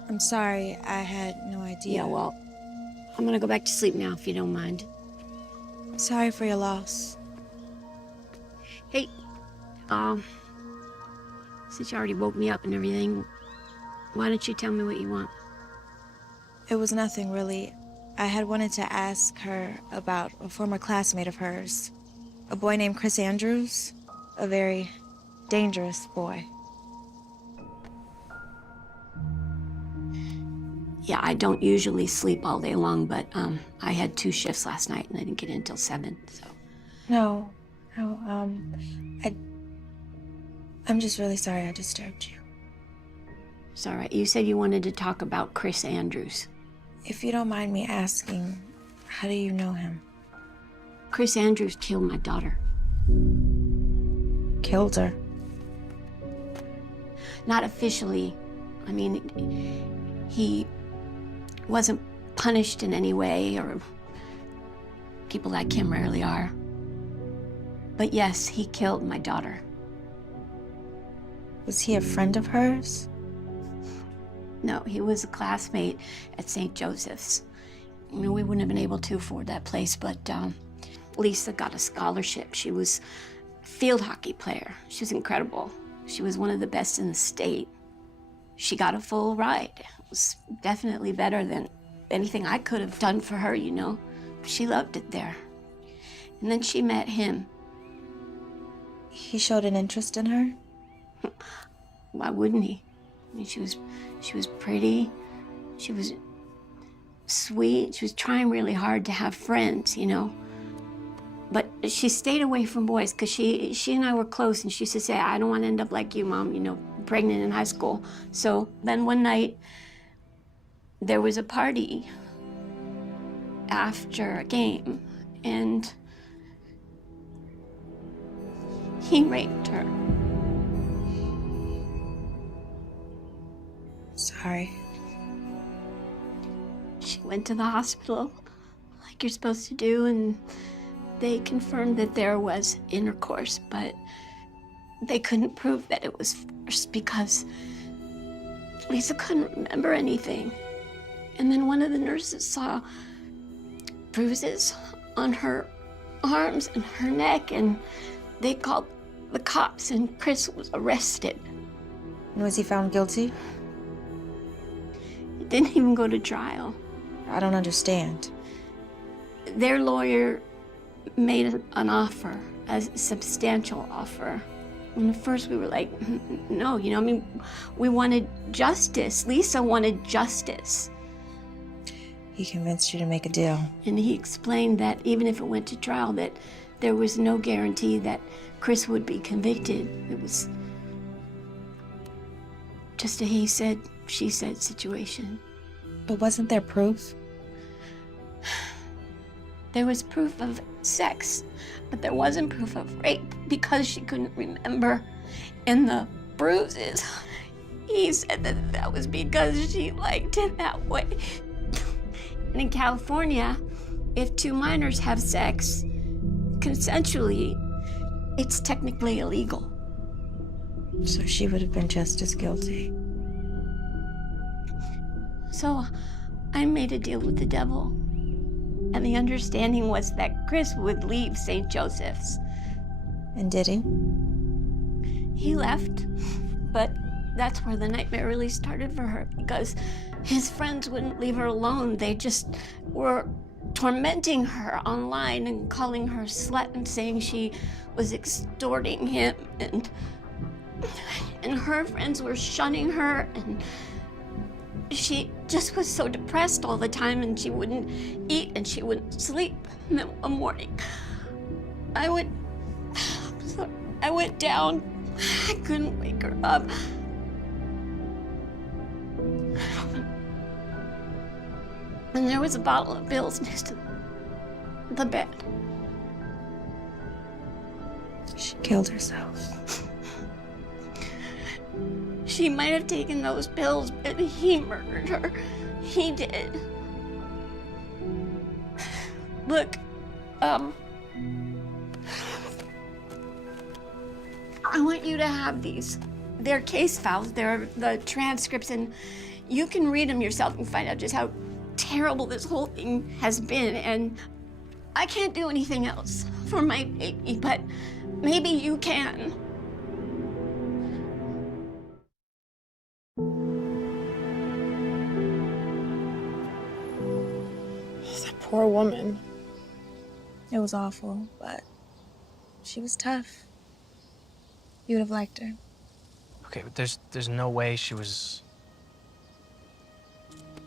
I'm sorry, I had no idea. Yeah, well, I'm gonna go back to sleep now if you don't mind. Sorry for your loss. Hey, since you already woke me up and everything, why don't you tell me what you want? It was nothing, really. I had wanted to ask her about a former classmate of hers, a boy named Chris Andrews, a very dangerous boy. Yeah, I don't usually sleep all day long, but I had 2 shifts last night and I didn't get in until 7, so. No, I'm just really sorry I disturbed you. It's all right. You said you wanted to talk about Chris Andrews. If you don't mind me asking, how do you know him? Chris Andrews killed my daughter. Killed her? Not officially. I mean, he wasn't punished in any way, or people like him rarely are. But yes, he killed my daughter. Was he a friend of hers? No, he was a classmate at St. Joseph's. You know, we wouldn't have been able to afford that place, but Lisa got a scholarship. She was a field hockey player. She was incredible. She was one of the best in the state. She got a full ride. It was definitely better than anything I could have done for her, you know. She loved it there. And then she met him. He showed an interest in her? Why wouldn't he? I mean, she was pretty. She was sweet. She was trying really hard to have friends, you know. But she stayed away from boys because she and I were close, and she used to say, I don't want to end up like you, Mom, you know, pregnant in high school. So then one night, there was a party after a game, and he raped her. Sorry. She went to the hospital like you're supposed to do, and they confirmed that there was intercourse, but they couldn't prove that it was forced because Lisa couldn't remember anything. And then one of the nurses saw bruises on her arms and her neck, and they called the cops, and Chris was arrested. Was he found guilty? He didn't even go to trial. I don't understand. Their lawyer made an offer, a substantial offer. And at first we were like, no, you know, I mean, we wanted justice. Lisa wanted justice. He convinced you to make a deal. And he explained that even if it went to trial, that there was no guarantee that Chris would be convicted. It was just a he said, she said situation. But wasn't there proof? There was proof of sex, but there wasn't proof of rape because she couldn't remember. And the bruises, he said that that was because she liked it that way. And in California, if 2 minors have sex consensually, it's technically illegal. So she would have been just as guilty. So I made a deal with the devil. And the understanding was that Chris would leave St. Joseph's. And did he? He left, but that's where the nightmare really started for her, because his friends wouldn't leave her alone. They just were tormenting her online and calling her a slut and saying she was extorting him, and her friends were shunning her, and she just was so depressed all the time, and she wouldn't eat and she wouldn't sleep. And then one morning, I went down. I couldn't wake her up. And there was a bottle of pills next to the bed. She killed herself. She might have taken those pills, but he murdered her. He did. Look, I want you to have these. They're case files, they're the transcripts, and you can read them yourself and find out just how terrible this whole thing has been. And I can't do anything else for my baby, but maybe you can. That poor woman. It was awful, but she was tough. You would have liked her. Okay, but there's no way she was...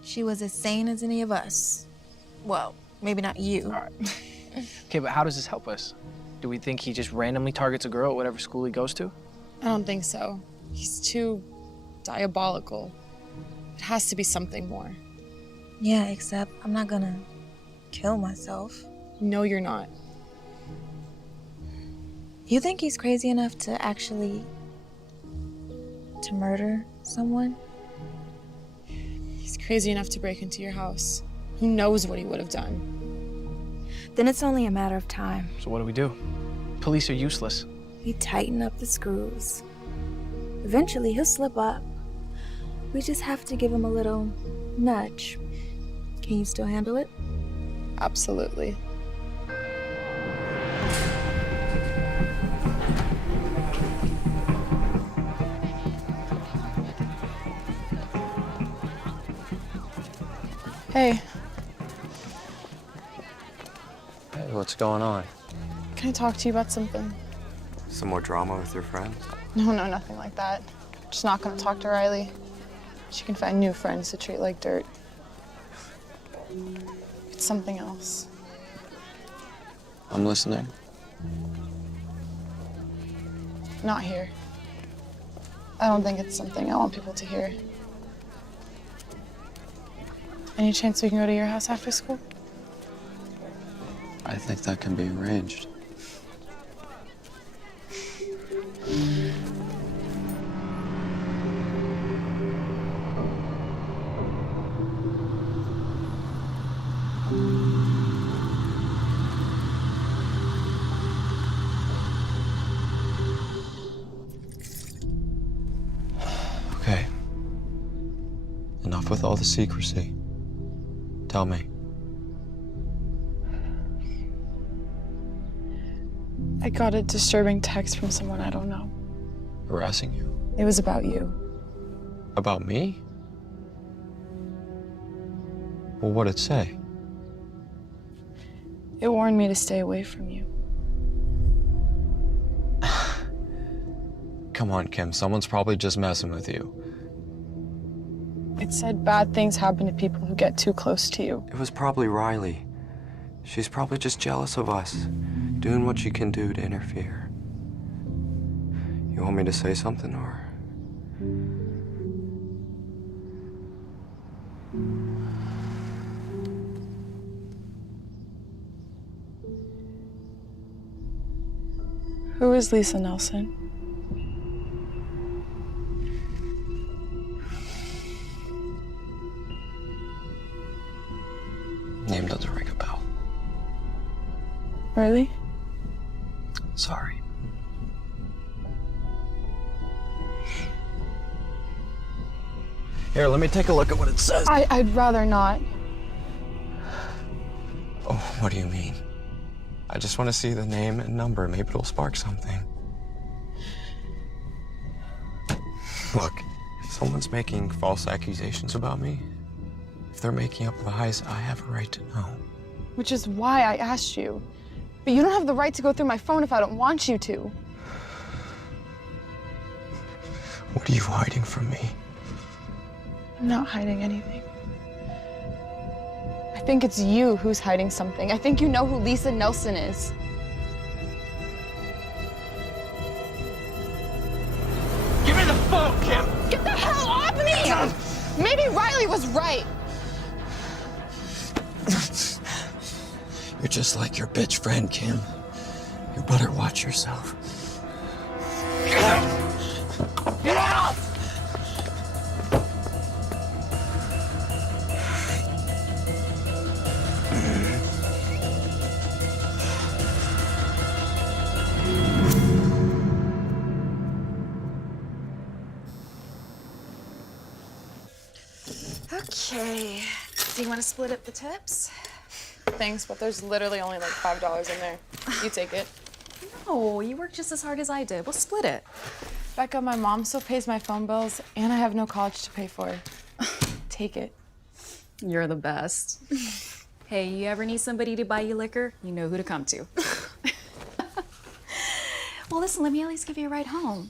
She was as sane as any of us. Well, maybe not you. Okay, but how does this help us? Do we think he just randomly targets a girl at whatever school he goes to? I don't think so. He's too diabolical. It has to be something more. Yeah, except I'm not gonna kill myself. No, you're not. You think he's crazy enough to actually... to murder someone? He's crazy enough to break into your house. Who knows what he would have done? Then it's only a matter of time. So what do? Police are useless. We tighten up the screws. Eventually, he'll slip up. We just have to give him a little nudge. Can you still handle it? Absolutely. Hey. Hey, what's going on? Can I talk to you about something? Some more drama with your friends? No, nothing like that. Just not gonna talk to Riley. She can find new friends to treat like dirt. It's something else. I'm listening. Not here. I don't think it's something I want people to hear. Any chance we can go to your house after school? I think that can be arranged. Okay. Enough with all the secrecy. Tell me. I got a disturbing text from someone I don't know. Harassing you? It was about you. About me? Well, what'd it say? It warned me to stay away from you. Come on, Kim. Someone's probably just messing with you. It said bad things happen to people who get too close to you. It was probably Riley. She's probably just jealous of us, doing what she can do to interfere. You want me to say something, or? Who is Lisa Nelson? Name doesn't ring a bell. Really? Sorry. Here, let me take a look at what it says. I'd rather not. Oh, what do you mean? I just want to see the name and number. Maybe it'll spark something. Look, if someone's making false accusations about me, if they're making up lies, I have a right to know. Which is why I asked you. But you don't have the right to go through my phone if I don't want you to. What are you hiding from me? I'm not hiding anything. I think it's you who's hiding something. I think you know who Lisa Nelson is. Give me the phone, Kim! Get the hell off me! Maybe Riley was right. You're just like your bitch friend, Kim. You better watch yourself. Get out! Get out! Do you want to split up the tips? Thanks, but there's literally only like $5 in there. You take it. No, you work just as hard as I did. We'll split it. Becca, my mom still pays my phone bills, and I have no college to pay for. Take it. You're the best. Hey, you ever need somebody to buy you liquor? You know who to come to. Well, listen, let me at least give you a ride home.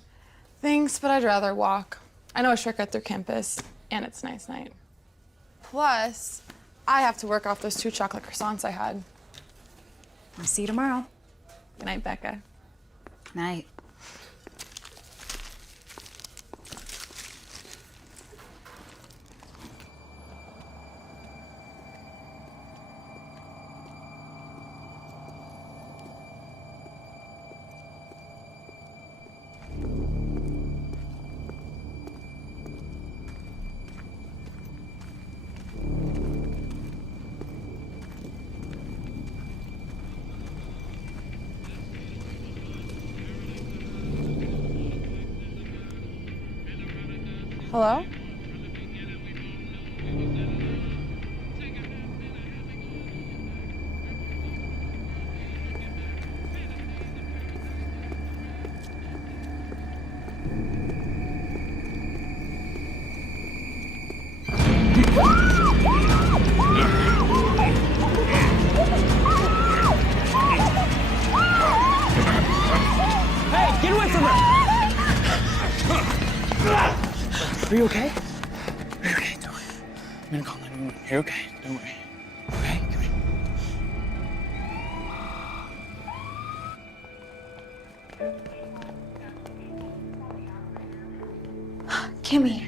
Thanks, but I'd rather walk. I know a shortcut through campus, and it's nice night. Plus, I have to work off those 2 chocolate croissants I had. I'll see you tomorrow. Good night, Becca. Night. Hello? Hey, get away from her! Are you okay? Are you okay? Don't worry. I'm gonna call 911. You're okay. Don't worry. Okay? Come here. Kimmy.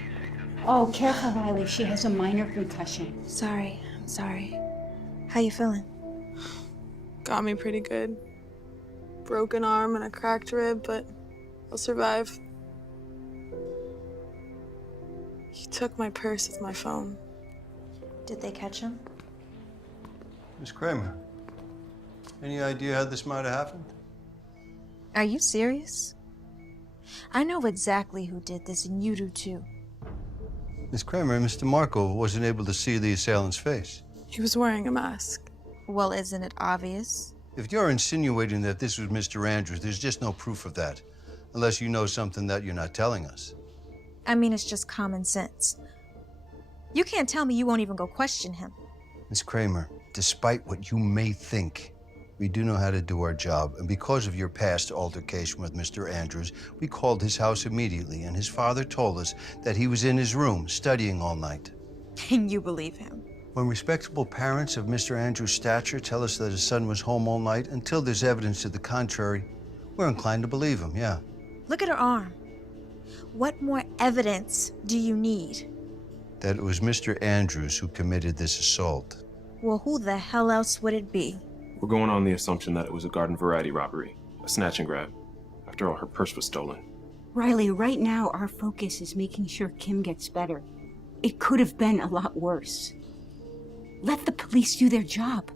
Oh, careful, Riley. She has a minor concussion. Sorry. I'm sorry. How you feeling? Got me pretty good. Broken arm and a cracked rib, but I'll survive. He took my purse with my phone. Did they catch him? Miss Kramer, any idea how this might have happened? Are you serious? I know exactly who did this, and you do too. Miss Kramer, Mr. Marco wasn't able to see the assailant's face. He was wearing a mask. Well, isn't it obvious? If you're insinuating that this was Mr. Andrews, there's just no proof of that. Unless you know something that you're not telling us. I mean, it's just common sense. You can't tell me you won't even go question him. Miss Kramer, despite what you may think, we do know how to do our job. And because of your past altercation with Mr. Andrews, we called his house immediately, and his father told us that he was in his room studying all night. And you believe him? When respectable parents of Mr. Andrews' stature tell us that his son was home all night, until there's evidence to the contrary, we're inclined to believe him, yeah. Look at her arm. What more evidence do you need? That it was Mr. Andrews who committed this assault. Well, who the hell else would it be? We're going on the assumption that it was a garden variety robbery, a snatch and grab. After all, her purse was stolen. Riley, right now our focus is making sure Kim gets better. It could have been a lot worse. Let the police do their job.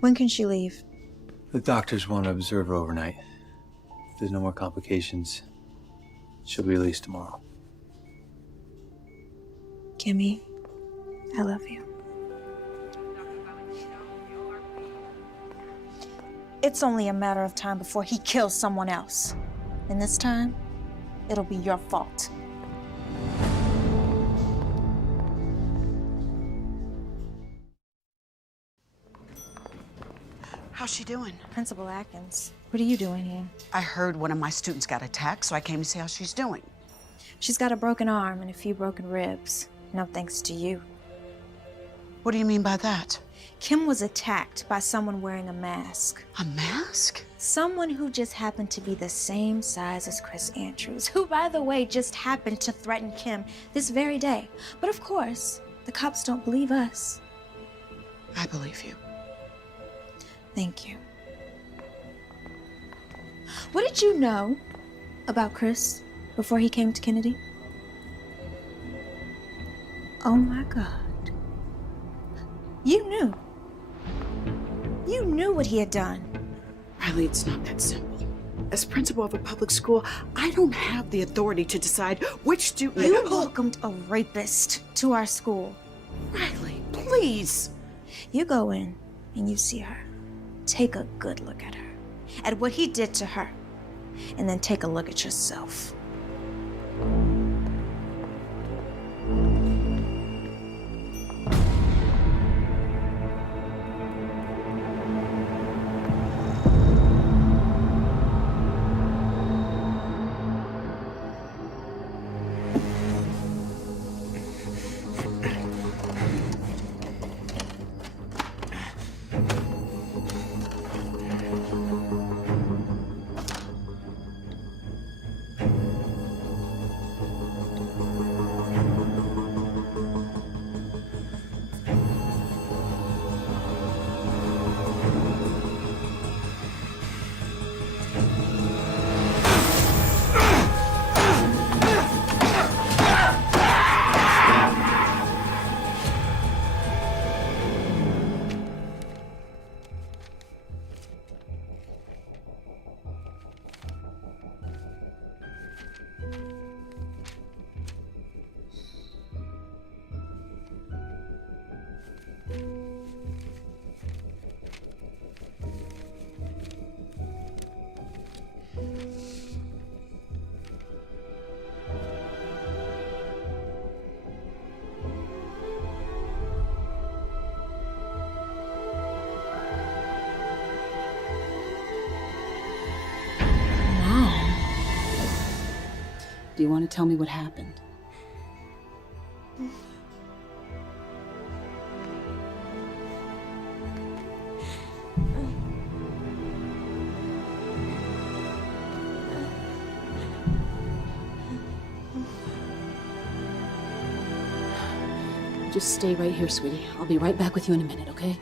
When can she leave? The doctors want to observe her overnight. If there's no more complications, she'll be released tomorrow. Kimmy, I love you. It's only a matter of time before he kills someone else. And this time, it'll be your fault. How's she doing? Principal Atkins, what are you doing here? I heard one of my students got attacked, so I came to see how she's doing. She's got a broken arm and a few broken ribs. No thanks to you. What do you mean by that? Kim was attacked by someone wearing a mask. A mask? Someone who just happened to be the same size as Chris Andrews, who, by the way, just happened to threaten Kim this very day. But of course, the cops don't believe us. I believe you. Thank you. What did you know about Chris before he came to Kennedy? Oh my God. You knew. You knew what he had done. Riley, it's not that simple. As principal of a public school, I don't have the authority to decide which student... You welcomed a rapist to our school. Riley, please. You go in and you see her. Take a good look at her, at what he did to her, and then take a look at yourself. Do you want to tell me what happened? Just stay right here, sweetie. I'll be right back with you in a minute, okay?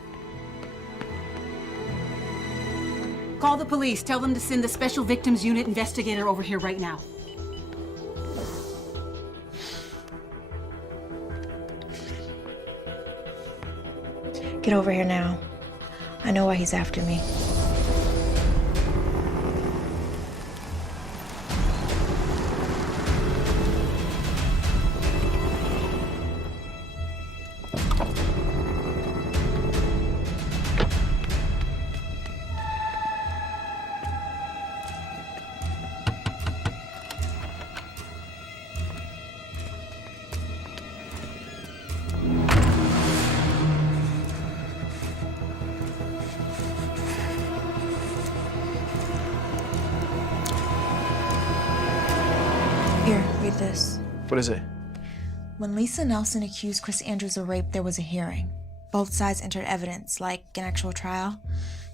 Call the police. Tell them to send the Special Victims Unit investigator over here right now. Get over here now. I know why he's after me. Here, read this. What is it? When Lisa Nelson accused Chris Andrews of rape, there was a hearing. Both sides entered evidence, like an actual trial.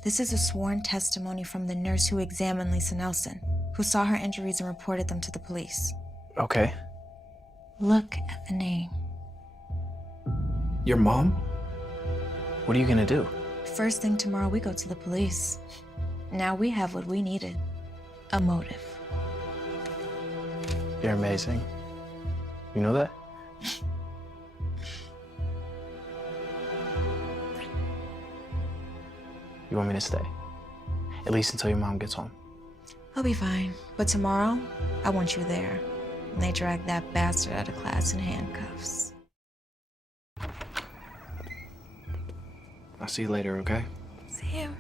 This is a sworn testimony from the nurse who examined Lisa Nelson, who saw her injuries and reported them to the police. Okay. Look at the name. Your mom? What are you gonna do? First thing tomorrow, we go to the police. Now we have what we needed. A motive. You're amazing. You know that? You want me to stay? At least until your mom gets home. I'll be fine. But tomorrow, I want you there. And they drag that bastard out of class in handcuffs. I'll see you later, okay? See you.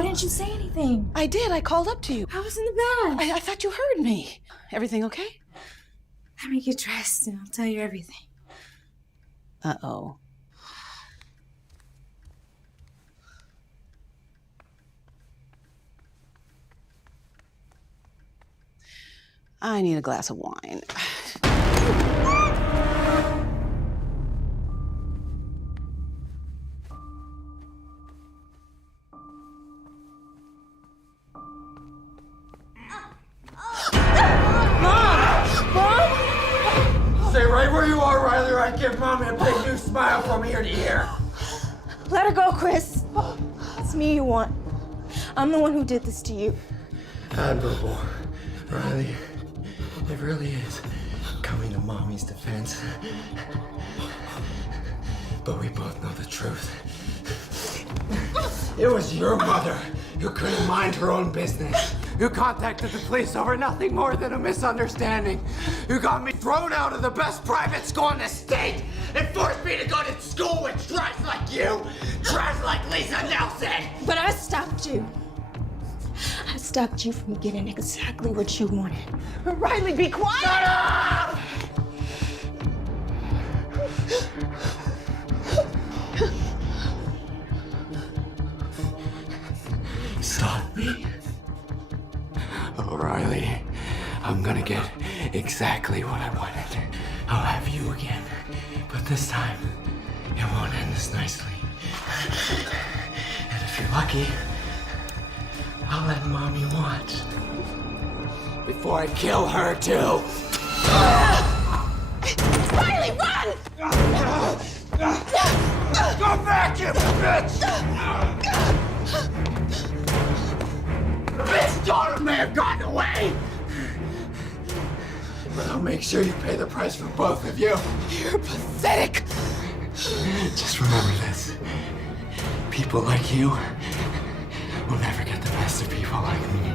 Why didn't you say anything? I did. I called up to you. I was in the bath. I thought you heard me. Everything okay? Let me get dressed and I'll tell you everything. Uh-oh. I need a glass of wine. Stay right where you are, Riley, or I give Mommy a big new smile from ear to ear. Let her go, Chris. It's me you want. I'm the one who did this to you. Admirable, Riley. It really is coming to Mommy's defense. But we both know the truth. It was your mother who couldn't mind her own business, who contacted the police over nothing more than a misunderstanding, who got me thrown out of the best private school in the state and forced me to go to school with trash like you, trash like Lisa Nelson. But I stopped you. I stopped you from getting exactly what you wanted. Riley, be quiet! Shut up! Stop me. Oh, Riley, I'm gonna get exactly what I wanted. I'll have you again, but this time, it won't end as nicely. And if you're lucky, I'll let Mommy watch. Before I kill her, too. Riley, run! Go back, you bitch! The bitch daughter may have gotten away! But I'll make sure you pay the price for both of you. You're pathetic. Just remember this. People like you will never get the best of people like me.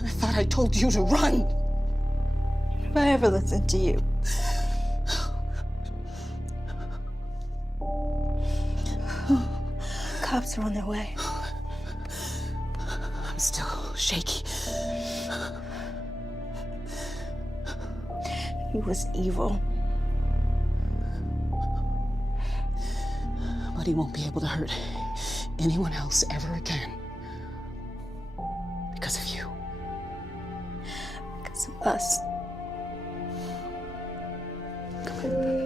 I thought I told you to run. If I ever listened to you. Cops are on their way. I'm still shaky. He was evil. But he won't be able to hurt anyone else ever again. Because of you. Because of us. Come on.